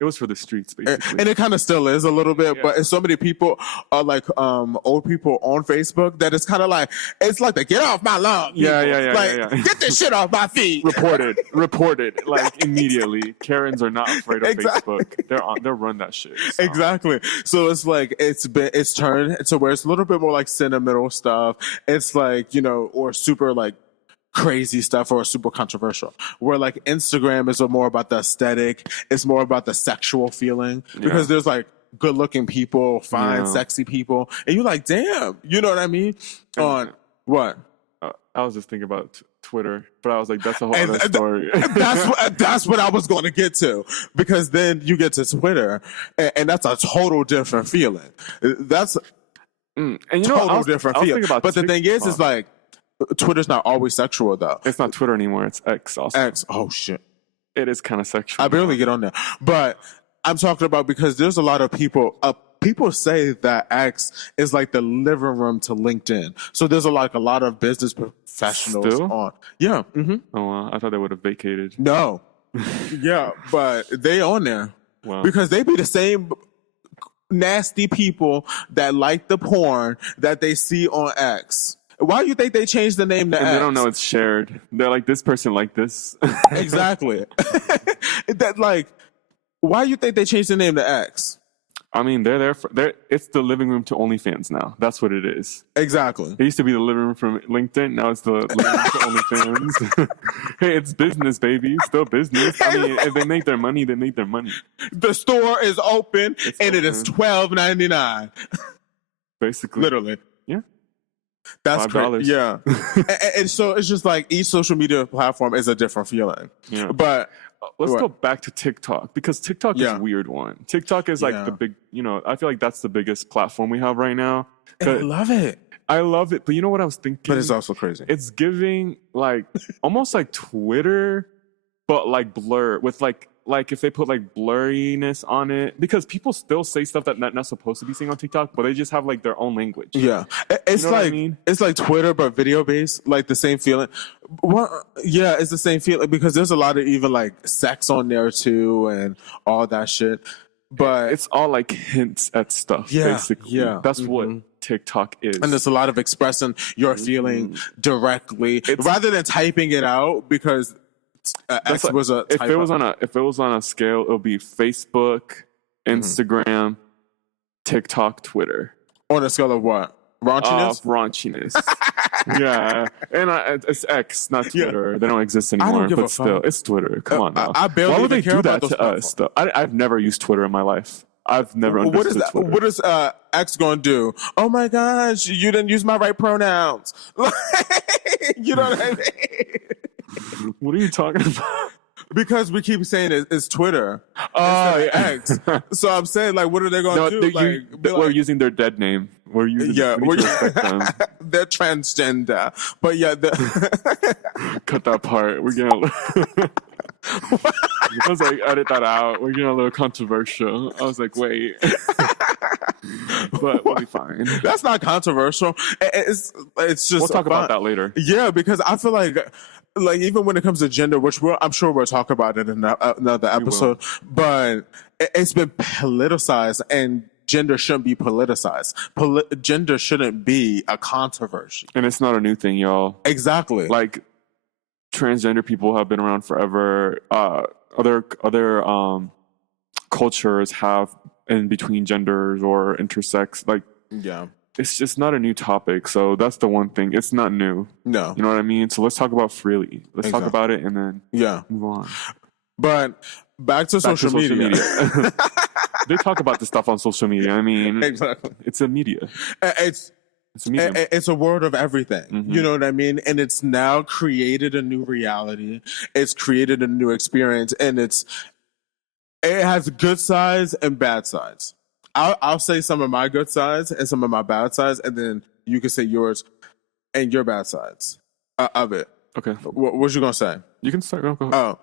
it was for the streets, basically. And it kind of still is a little bit, but so many people are like old people on Facebook that it's kind of like, it's like the get off my lawn. Get this shit off my feet. Reported like immediately. Karens are not afraid of Facebook. They'll run that shit. So. Exactly. So it's like it's turned to where it's a little bit more like sentimental stuff. It's like, or super like crazy stuff or super controversial, where like Instagram is more about the aesthetic, it's more about the sexual feeling, because there's like good looking people, fine, sexy people, and you're like, damn, you know what I mean? On what? I was just thinking about Twitter, but I was like, that's a whole other story. That's what I was going to get to, because then you get to Twitter, and that's a total different feeling. That's total different feeling. But the thing is like, Twitter's not always sexual though. It's not Twitter anymore. It's X also. X. Oh shit. It is kind of sexual. I barely get on there, but I'm talking about because there's a lot of people people say that X is like the living room to LinkedIn. So there's a lot of business professionals Still? on. Yeah. Oh, wow. I thought they would have vacated. No. Yeah, but they on there Wow. because they be the same nasty people that like the porn that they see on X. Why do you think they changed the name to And X? they don't know it's shared. They're like, this person like this. Exactly. That like, why do you think they changed the name to X? I mean, they're there for. It's the living room to OnlyFans now. That's what it is. Exactly. It used to be the living room from LinkedIn. Now it's the living room to OnlyFans. Hey, it's business, baby. Still business. I mean, if they make their money, they make their money. The store is open and it is open. $12.99. Basically. Literally. Yeah. That's $5. crazy. Yeah. and so it's just like each social media platform is a different feeling. Yeah. But Let's what? go back to TikTok because TikTok is Yeah. a weird one. TikTok is like Yeah. the big, I feel like that's the biggest platform we have right now. I love it. I love it. But you know what I was thinking? But it's also crazy. It's giving like almost like Twitter, but like blur with like if they put like blurriness on it, because people still say stuff that not supposed to be saying on TikTok, but they just have like their own language. Yeah, it's know what I like mean? it's like Twitter but video based, like the same feeling. Well, yeah, it's the same feeling because there's a lot of even like sex on there too and all that shit. But It's all like hints at stuff, Yeah, basically. yeah. That's what TikTok is. and there's a lot of expressing your feeling directly rather than typing it out because X like- was a if type it was of- on a scale, it would be Facebook, Mm-hmm. Instagram, TikTok, Twitter. on a scale of what raunchiness. Raunchiness. Yeah, and it's X, not Twitter. They don't exist don't anymore. give a But still, fuck. it's Twitter. Come on now. I barely Why would even they care do about that those to us? Though I've never used Twitter in my life. I've never understood What is that? Twitter. What is X going to do? Oh my gosh, you didn't use my right pronouns. You know what I mean? What are you talking about? Because we keep saying it's Twitter. Oh, X. So I'm saying, like, what are they going No, to do? we're using their dead name. We're using. yeah, we need to respect them. they're transgender. But yeah, Cut that part. We're getting. I was like, edit that out. We're getting a little controversial. I was like, wait, but we'll be fine. that's not controversial. It's just We'll talk about fun. that later. Yeah, because I feel like even when it comes to gender, which I'm sure we'll talk about it in another episode, but it's been politicized and gender shouldn't be politicized. Gender shouldn't be a controversy. And it's not a new thing, y'all. Exactly. Like transgender people have been around forever. Other cultures have in between genders or intersex. Like yeah. it's just not a new topic. So that's the one thing. It's not new. No. You know what I mean? So let's talk about freely. Let's talk Exactly. about it and then Yeah. move on. But back to Back to social media. They talk about this stuff on social media. I mean, Exactly. it's a media. It's It's a medium. it's a world of everything. Mm-hmm. You know what I mean? And it's now created a new reality. It's created a new experience, and it has good sides and bad sides. I'll say some of my good sides and some of my bad sides, and then you can say yours and your bad sides of it. Okay. What you gonna say? You can start. Go ahead. Oh,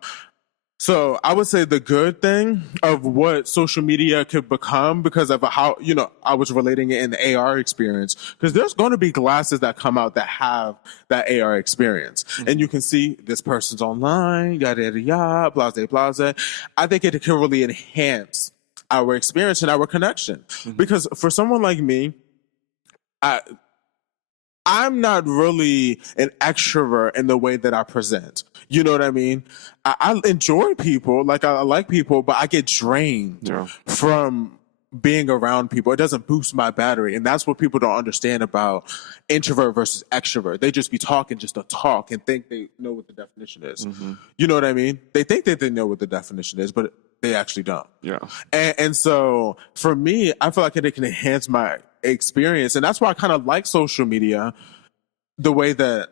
so I would say the good thing of what social media could become because of how, I was relating it in the AR experience, because there's going to be glasses that come out that have that AR experience. And you can see this person's online, yada, yada, yada, blase, blase. I think it can really enhance our experience and our connection. Because for someone like me, I'm not really an extrovert in the way that I present. You know what I mean? I enjoy people, like I like people, but I get drained Yeah. from being around people. It doesn't boost my battery. And that's what people don't understand about introvert versus extrovert. They just be talking just to talk and think they know what the definition is. You know what I mean? They think that they know what the definition is, but they actually don't. Yeah. And so for me, I feel like it can enhance my experience. And that's why I kind of like social media the way that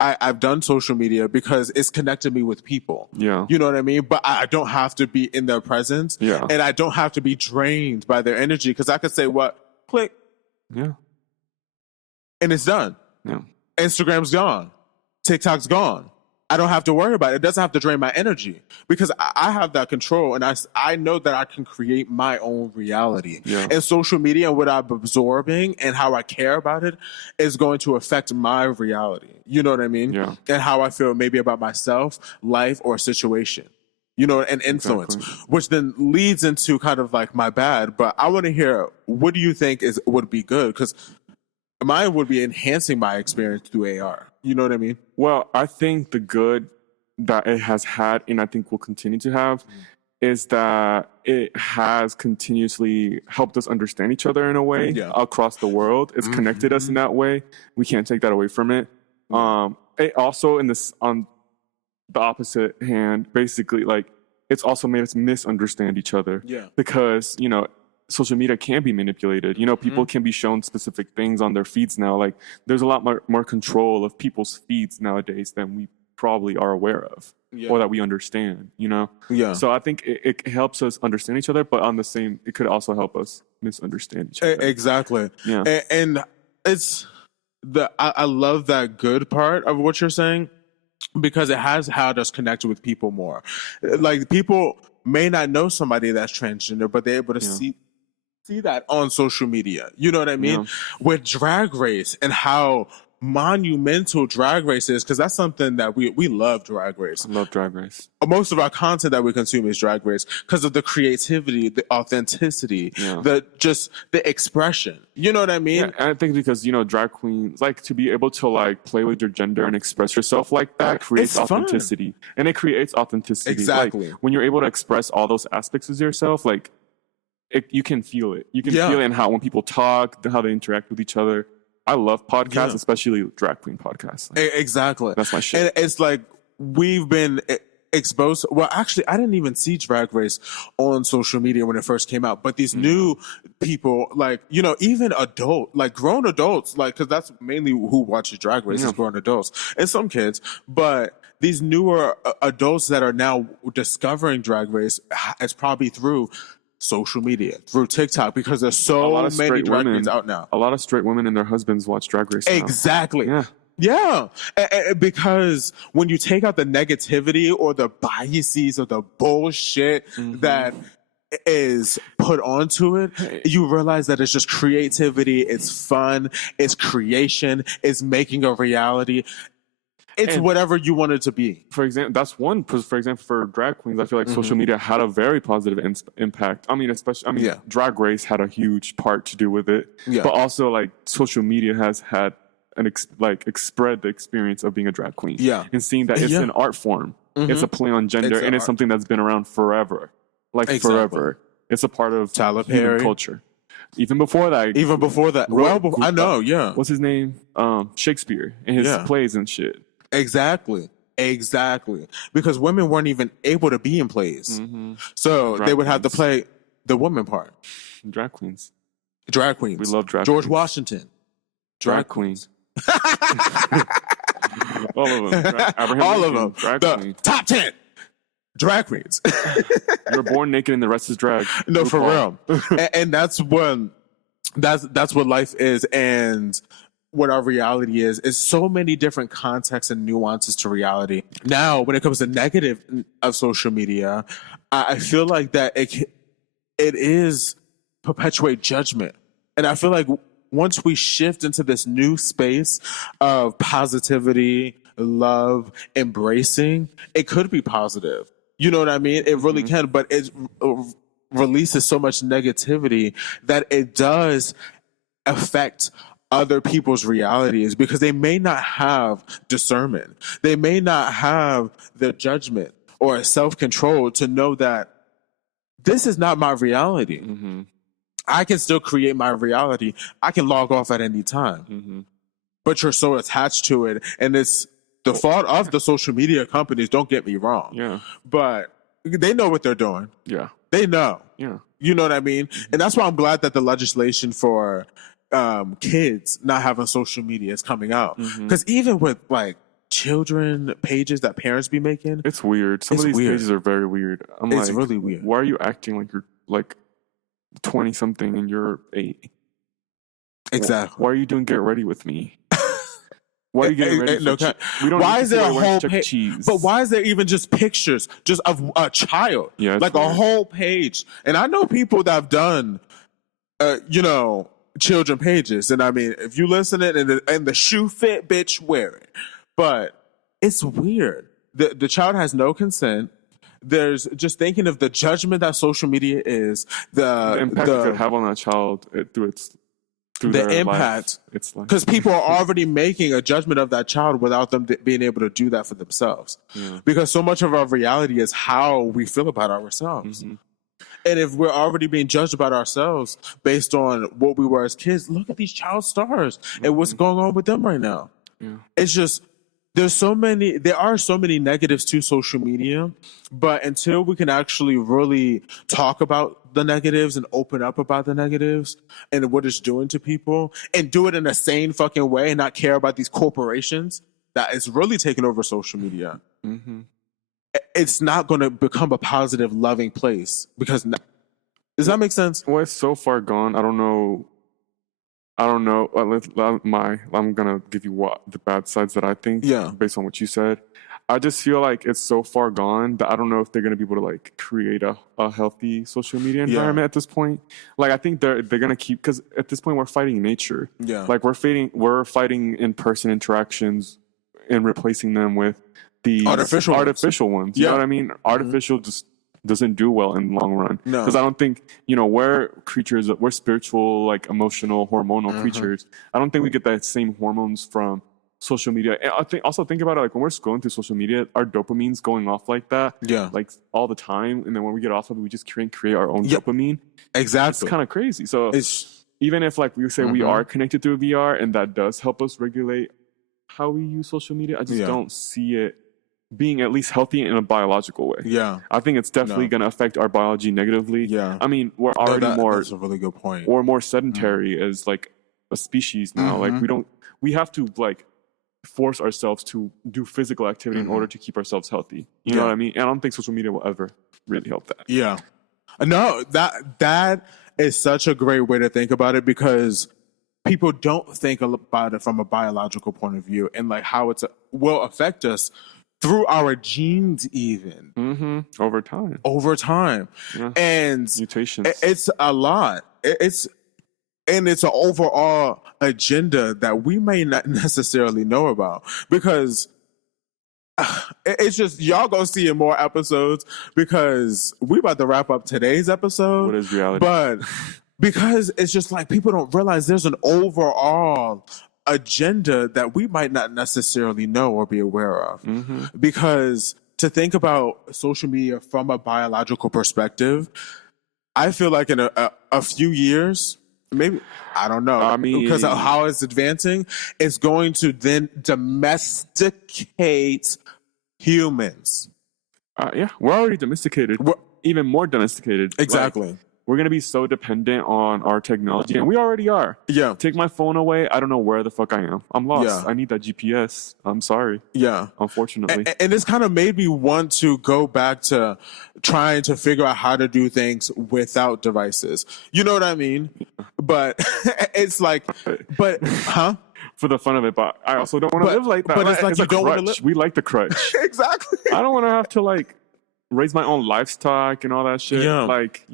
I've done social media, because it's connected me with people. Yeah. You know what I mean? But I don't have to be in their presence. Yeah. And I don't have to be drained by their energy, because I could say what? Click. Yeah. And it's done. Yeah. Instagram's gone. TikTok's gone. I don't have to worry about it. It doesn't have to drain my energy because I have that control, and I know that I can create my own reality. Yeah. And social media and what I'm absorbing and how I care about it is going to affect my reality. You know what I mean? Yeah. And how I feel maybe about myself, life, or situation. You know, and influence, which then leads into kind of like my bad. But I want to hear, what do you think would be good? Because mine would be enhancing my experience through AR. You know what I mean? Well, I think the good that it has had, and I think will continue to have, is that it has continuously helped us understand each other in a way across the world. It's connected us in that way. We can't take that away from it. It also, on the opposite hand, basically, like, it's also made us misunderstand each other. Yeah. Because, you know, social media can be manipulated. You know, people can be shown specific things on their feeds now. Like, there's a lot more control of people's feeds nowadays than we probably are aware of or that we understand, you know? Yeah. So I think it helps us understand each other, but it could also help us misunderstand each other. Exactly. Yeah. And it's I love that good part of what you're saying, because it has had us connect with people more. Like, people may not know somebody that's transgender, but they're able to see that on social media. You know what I mean? Yeah. With Drag Race and how monumental Drag Race is, because that's something that we love. Drag Race. I love Drag Race. Most of our content that we consume is Drag Race because of the creativity, the authenticity, the expression. You know what I mean? Yeah, and I think because, you know, drag queens, like, to be able to, like, play with your gender and express yourself like that creates It's fun. authenticity. And it creates authenticity. Exactly. Like, when you're able to express all those aspects of yourself, like, you can feel it. You can feel it in how, when people talk, how they interact with each other. I love podcasts, especially drag queen podcasts. Like, Exactly. that's my shit. And it's like, we've been exposed. Well, actually, I didn't even see Drag Race on social media when it first came out. But these new people, like, you know, even grown adults, like, because that's mainly who watches Drag Race is grown adults and some kids. But these newer adults that are now discovering Drag Race, it's probably through social media, through TikTok, because there's so many drag queens out now. A lot of straight women and their husbands watch Drag Race now. Exactly. Yeah. Yeah. Because when you take out the negativity or the biases or the bullshit that is put onto it, you realize that it's just creativity, it's fun, it's creation, it's making a reality. It's whatever you want it to be. For example, that's one. For example, for drag queens, I feel like social media had a very positive impact. I mean, Drag Race had a huge part to do with it. Yeah. But also, like, social media has had spread the experience of being a drag queen. Yeah. And seeing that it's an art form. It's a play on gender, and it's something that's been around forever. Like, forever. It's a part of Tyler human Perry. culture. Even before that. I know, yeah. What's his name? Shakespeare and his plays and shit. Exactly. Because women weren't even able to be in plays. So they would have to play the woman part. Drag queens. Drag queens. We love drag George queens. Washington. Drag queens. All of them. Abraham All Lincoln, of them. Drag The queen. top 10 drag queens. You're born naked and the rest is drag. No, for real. And that's what life is, and what our reality is so many different contexts and nuances to reality. Now, when it comes to negative of social media, I feel like that it is perpetuate judgment. And I feel like once we shift into this new space of positivity, love, embracing, it could be positive. You know what I mean? It really can, but it releases so much negativity that it does affect other people's realities, because they may not have discernment. They may not have the judgment or self-control to know that this is not my reality. I can still create my reality. I can log off at any time. But you're so attached to it, and it's the fault of the social media companies, don't get me wrong. Yeah. But they know what they're doing. Yeah. They know. Yeah. You know what I mean? And that's why I'm glad that the legislation for kids not having social media is coming out. Because even with, like, children pages that parents be making, it's weird. Some of these pages are very weird. It's really weird. Why are you acting like you're, like, 20 something and you're 8? Exactly. Why are you doing Get Ready With Me? Why are you getting ready No, for we don't why need is to see there a what you're wearing whole to Chuck E. page? Cheese. But why is there even just pictures just of a child? Yeah, it's like a weird. whole page. And I know people that have done, children pages. And I mean, if you listen it and the shoe fit, bitch, wear it. But it's weird. The child has no consent. There's just thinking of the judgment that social media is, The impact it could have on that child through the their impact. life. It's like Because people are already making a judgment of that child without them being able to do that for themselves. Yeah. Because so much of our reality is how we feel about ourselves. Mm-hmm. And if we're already being judged about ourselves based on what we were as kids, look at these child stars and what's going on with them right now. Yeah. It's just there are so many negatives to social media, but until we can actually really talk about the negatives and open up about the negatives and what it's doing to people and do it in a sane fucking way and not care about these corporations that is really taking over social media, it's not going to become a positive, loving place. Because does that make sense? Well, it's so far gone. I don't know. I'm gonna give you the bad sides that I think. Yeah. Based on what you said, I just feel like it's so far gone that I don't know if they're gonna be able to like create a healthy social media environment at this point. Like I think they're gonna keep, because at this point we're fighting nature. Yeah. Like we're fighting in-person interactions and replacing them with the artificial ones. You know what I mean? Artificial just doesn't do well in the long run. No. Because I don't think, we're spiritual, like emotional, hormonal creatures. I don't think we get that same hormones from social media. And think about it, like when we're scrolling through social media, our dopamine's going off like that. Yeah. Like all the time. And then when we get off of it, we just create our own dopamine. Exactly. It's kind of crazy. So It's even if like we say we are connected through VR and that does help us regulate how we use social media, I just don't see it being at least healthy in a biological way. Yeah. I think it's definitely going to affect our biology negatively. Yeah. I mean, we're already that's a really good point. we're more sedentary as like a species now. Like we have to like force ourselves to do physical activity in order to keep ourselves healthy. You know what I mean? And I don't think social media will ever really help that. Yeah. No, that is such a great way to think about it, because people don't think about it from a biological point of view and like how it will affect us through our genes even Over time. Yeah. And Mutations. It's a lot. It's an overall agenda that we may not necessarily know about, because it's just y'all gonna see in more episodes, because we about to wrap up today's episode. What is reality? But because it's just like people don't realize there's an overall agenda that we might not necessarily know or be aware of. Because to think about social media from a biological perspective, I feel like in a few years, maybe, I don't know, because of how it's advancing, it's going to then domesticate humans. Yeah, we're already domesticated. We're even more domesticated. Exactly. Like, we're going to be so dependent on our technology, and we already are. Yeah. Take my phone away, I don't know where the fuck I am. I'm lost. Yeah. I need that GPS. I'm sorry. Yeah. Unfortunately. And this kind of made me want to go back to trying to figure out how to do things without devices. You know what I mean? But it's like, for the fun of it, but I also don't want to live like that. But it's like you don't want to live. We like the crutch. Exactly. I don't want to have to like raise my own livestock and all that shit. Yeah. Like,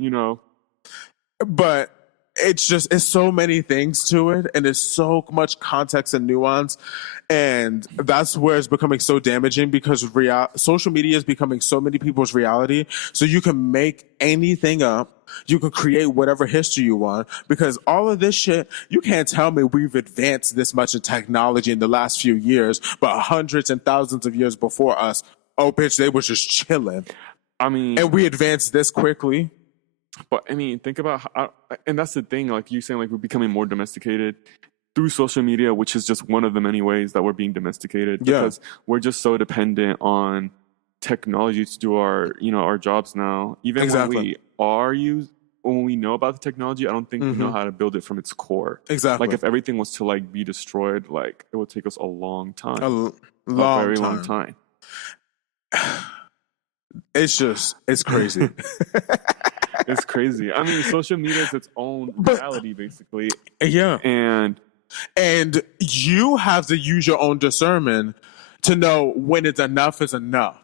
But it's so many things to it, and there's so much context and nuance, and that's where it's becoming so damaging, because social media is becoming so many people's reality. So you can make anything up, you can create whatever history you want, because all of this shit, you can't tell me we've advanced this much in technology in the last few years, but hundreds and thousands of years before us, oh bitch, they were just chilling. I mean, and we advanced this quickly. But I mean, think about how, and that's the thing, like you saying, like we're becoming more domesticated through social media, which is just one of the many ways that we're being domesticated, because we're just so dependent on technology to do our jobs now. Even when we know about the technology, I don't think we know how to build it from its core. Exactly. Like if everything was to like be destroyed, like it would take us a long time. A very long time. It's crazy. It's crazy. I mean, social media is its own reality, basically. Yeah. And And you have to use your own discernment to know when it's enough is enough.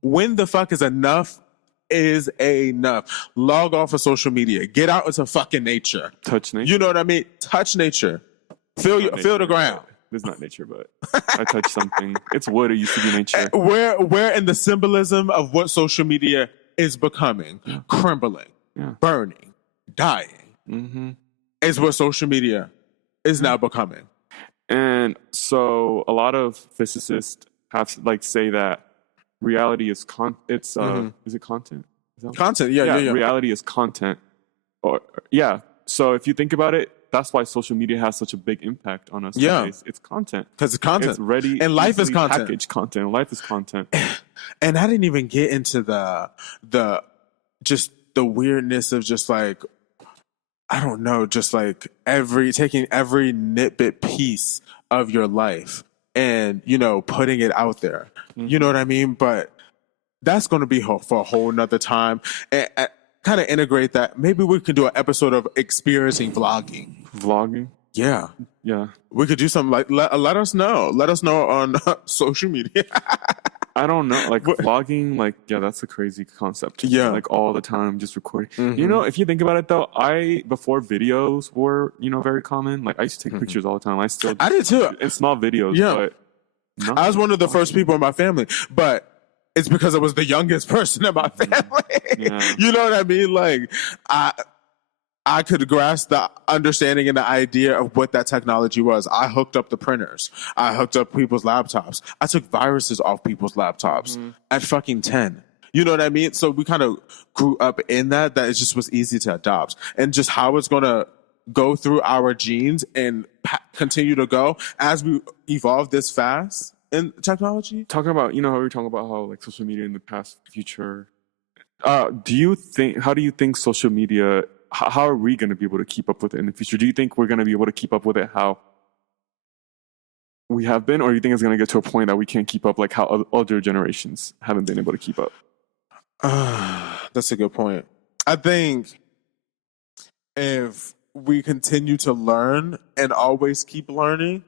When the fuck is enough is enough. Log off of social media. Get out into fucking nature. Touch nature. You know what I mean? Touch nature. Feel the ground. It's not nature, but I touched something. It's wood. It used to be nature. Where in the symbolism of what social media is becoming, crumbling, burning, dying, is what social media is now becoming. And so a lot of physicists have say that reality is is it content? Is that Content, yeah. Reality is content. So if you think about it, that's why social media has such a big impact on us nowadays. It's content. Because it's content. It's ready. And life is content. Packaged content. Life is content. And I didn't even get into the just the weirdness of just like, I don't know, just like taking every nitbit piece of your life and, putting it out there. You know what I mean? But that's going to be for a whole nother time. And kind of integrate that. Maybe we could do an episode of experiencing vlogging. Vlogging? Yeah. Yeah. We could do something like, let us know. Let us know on social media. I don't know. Vlogging, that's a crazy concept. Yeah. All the time, just recording. If you think about it though, before videos were, very common, I used to take pictures all the time. I did too. In small videos, yeah. But I was one of the first people in my family, but it's because I was the youngest person in my family. Yeah. You know what I mean? I could grasp the understanding and the idea of what that technology was. I hooked up the printers. I hooked up people's laptops. I took viruses off people's laptops at fucking 10. You know what I mean? So we kind of grew up in that it just was easy to adopt. And just how it's going to go through our genes and continue to go as we evolve this fast in technology. Talking about, how we were talking about how social media in the past, future. How do you think social media, how are we going to be able to keep up with it in the future? Do you think we're going to be able to keep up with it how we have been, or do you think it's going to get to a point that we can't keep up how older generations haven't been able to keep up? That's a good point. I think if we continue to learn and always keep learning,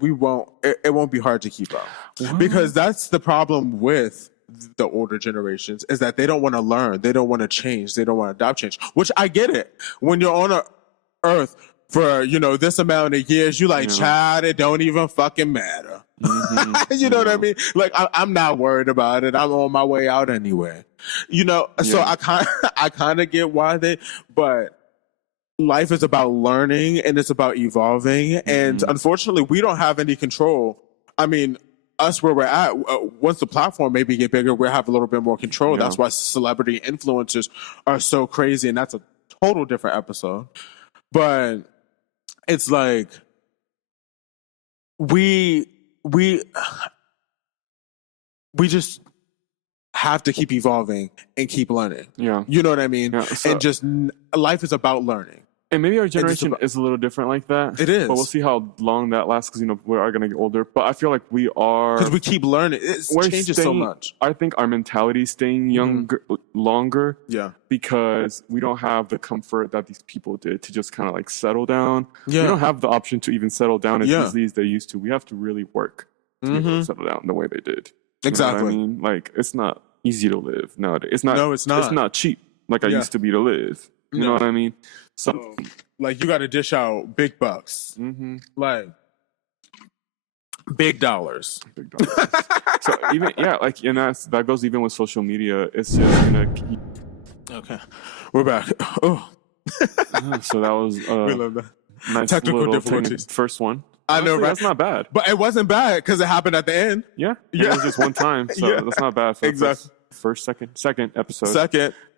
it won't be hard to keep up. What? Because that's the problem with the older generations, is that they don't want to learn. They don't want to change. They don't want to adopt change, which I get it. When you're on earth for, this amount of years, you child, it don't even fucking matter. You know what I mean? I'm not worried about it. I'm on my way out anyway. So I kind of get why but life is about learning and it's about evolving. And unfortunately, we don't have any control. I mean, us where we're at, once the platform maybe get bigger, we'll have a little bit more control. Yeah. That's why celebrity influencers are so crazy. And that's a total different episode. But it's we just have to keep evolving and keep learning. Yeah. You know what I mean? Yeah, and just life is about learning. And maybe our generation is a little different like that. It is. But we'll see how long that lasts because, we are going to get older. But I feel like we are... Because we keep learning. It changes so much. I think our mentality is staying longer. Yeah. Because we don't have the comfort that these people did to just kind of settle down. Yeah. We don't have the option to even settle down as easily as they used to. We have to really work to be able to settle down the way they did. Exactly. You know what I mean? It's not easy to live nowadays. It's not. No, it's not. It's not cheap I used to be to live. You know what I mean? So, you got to dish out big bucks, big dollars. Big dollars. So even and that goes even with social media. It's just gonna keep. Okay, we're back. Oh, so that was we love that. Nice technical difficulties. First one. Honestly, I know that's not bad, but it wasn't bad because it happened at the end. Yeah. It was just one time, so that's not bad. For exactly. First, second episode.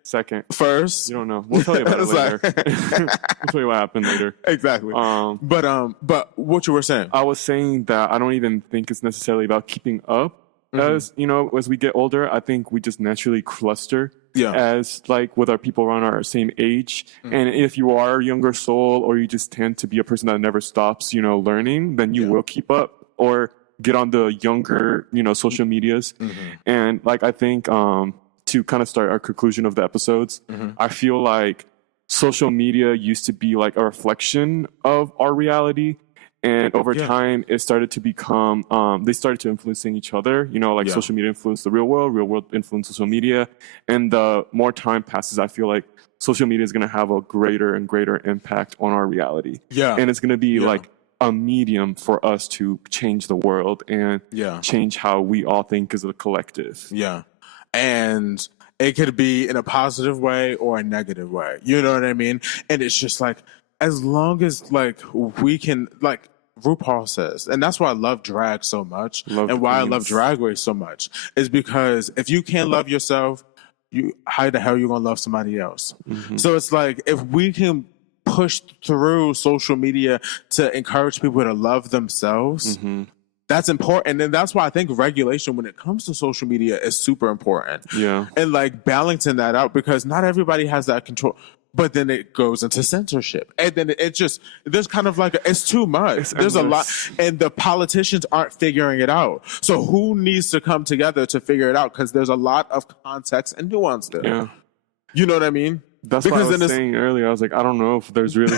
Second. First. You don't know. We'll tell you about it later. We'll tell you what happened later. Exactly. But what you were saying? I was saying that I don't even think it's necessarily about keeping up. As we get older, I think we just naturally cluster. Yeah. As with our people around our same age. And if you are a younger soul or you just tend to be a person that never stops, learning, then you will keep up or get on the younger, social medias. And I think to kind of start our conclusion of the episodes, I feel like social media used to be like a reflection of our reality. And over time, it started to become, they started to influencing each other. You know, like social media influenced the real world influenced social media. And the more time passes, I feel like social media is going to have a greater and greater impact on our reality. Yeah. And it's going to be like a medium for us to change the world and change how we all think as a collective. Yeah. And it could be in a positive way or a negative way. You know what I mean? And it's just like, as long as like we can, like RuPaul says, and that's why I love drag so much, and why I love Drag Race so much, is because if you can't love yourself, how the hell you gonna love somebody else? So it's like, if we can push through social media to encourage people to love themselves, that's important. And that's why I think regulation when it comes to social media is super important. Yeah. And like balancing that out, because not everybody has that control. But then it goes into censorship. And then it just, there's kind of like, it's too much. There's a lot. And the politicians aren't figuring it out. So who needs to come together to figure it out? Because there's a lot of context and nuance there. Yeah. You know what I mean? That's what I was saying earlier. I was like, I don't know if there's really,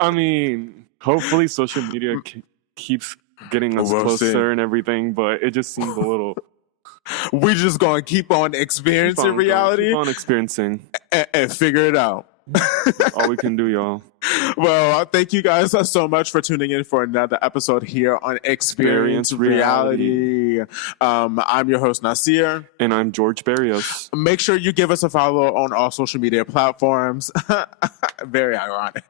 I mean, hopefully social media keeps getting us closer and everything, but it just seems a little... We just gonna keep on experiencing reality. Keep on experiencing. And figure it out. That's all we can do, y'all. Well, thank you guys so much for tuning in for another episode here on Experience Reality. I'm your host, Nasir. And I'm George Barrios. Make sure you give us a follow on all social media platforms. Very ironic.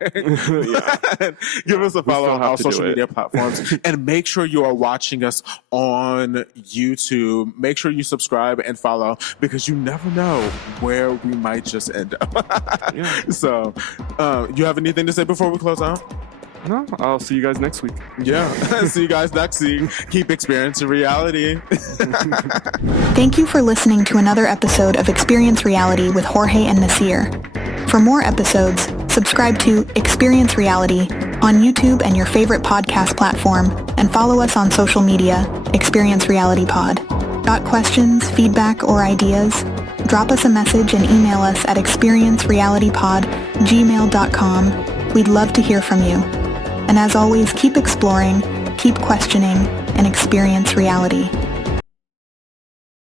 Give us a follow on all social media platforms. And make sure you are watching us on YouTube. Make sure you subscribe and follow, because you never know where we might just end up. So, you have anything to say before we close out? No, I'll see you guys next week. Yeah, see you guys next week. Keep experiencing reality. Thank you for listening to another episode of Experience Reality with Jorge and Nasir. For more episodes, subscribe to Experience Reality on YouTube and your favorite podcast platform, and follow us on social media, Experience Reality Pod. Got questions, feedback, or ideas? Drop us a message and email us at experiencerealitypod@gmail.com. We'd love to hear from you. And as always, keep exploring, keep questioning, and experience reality.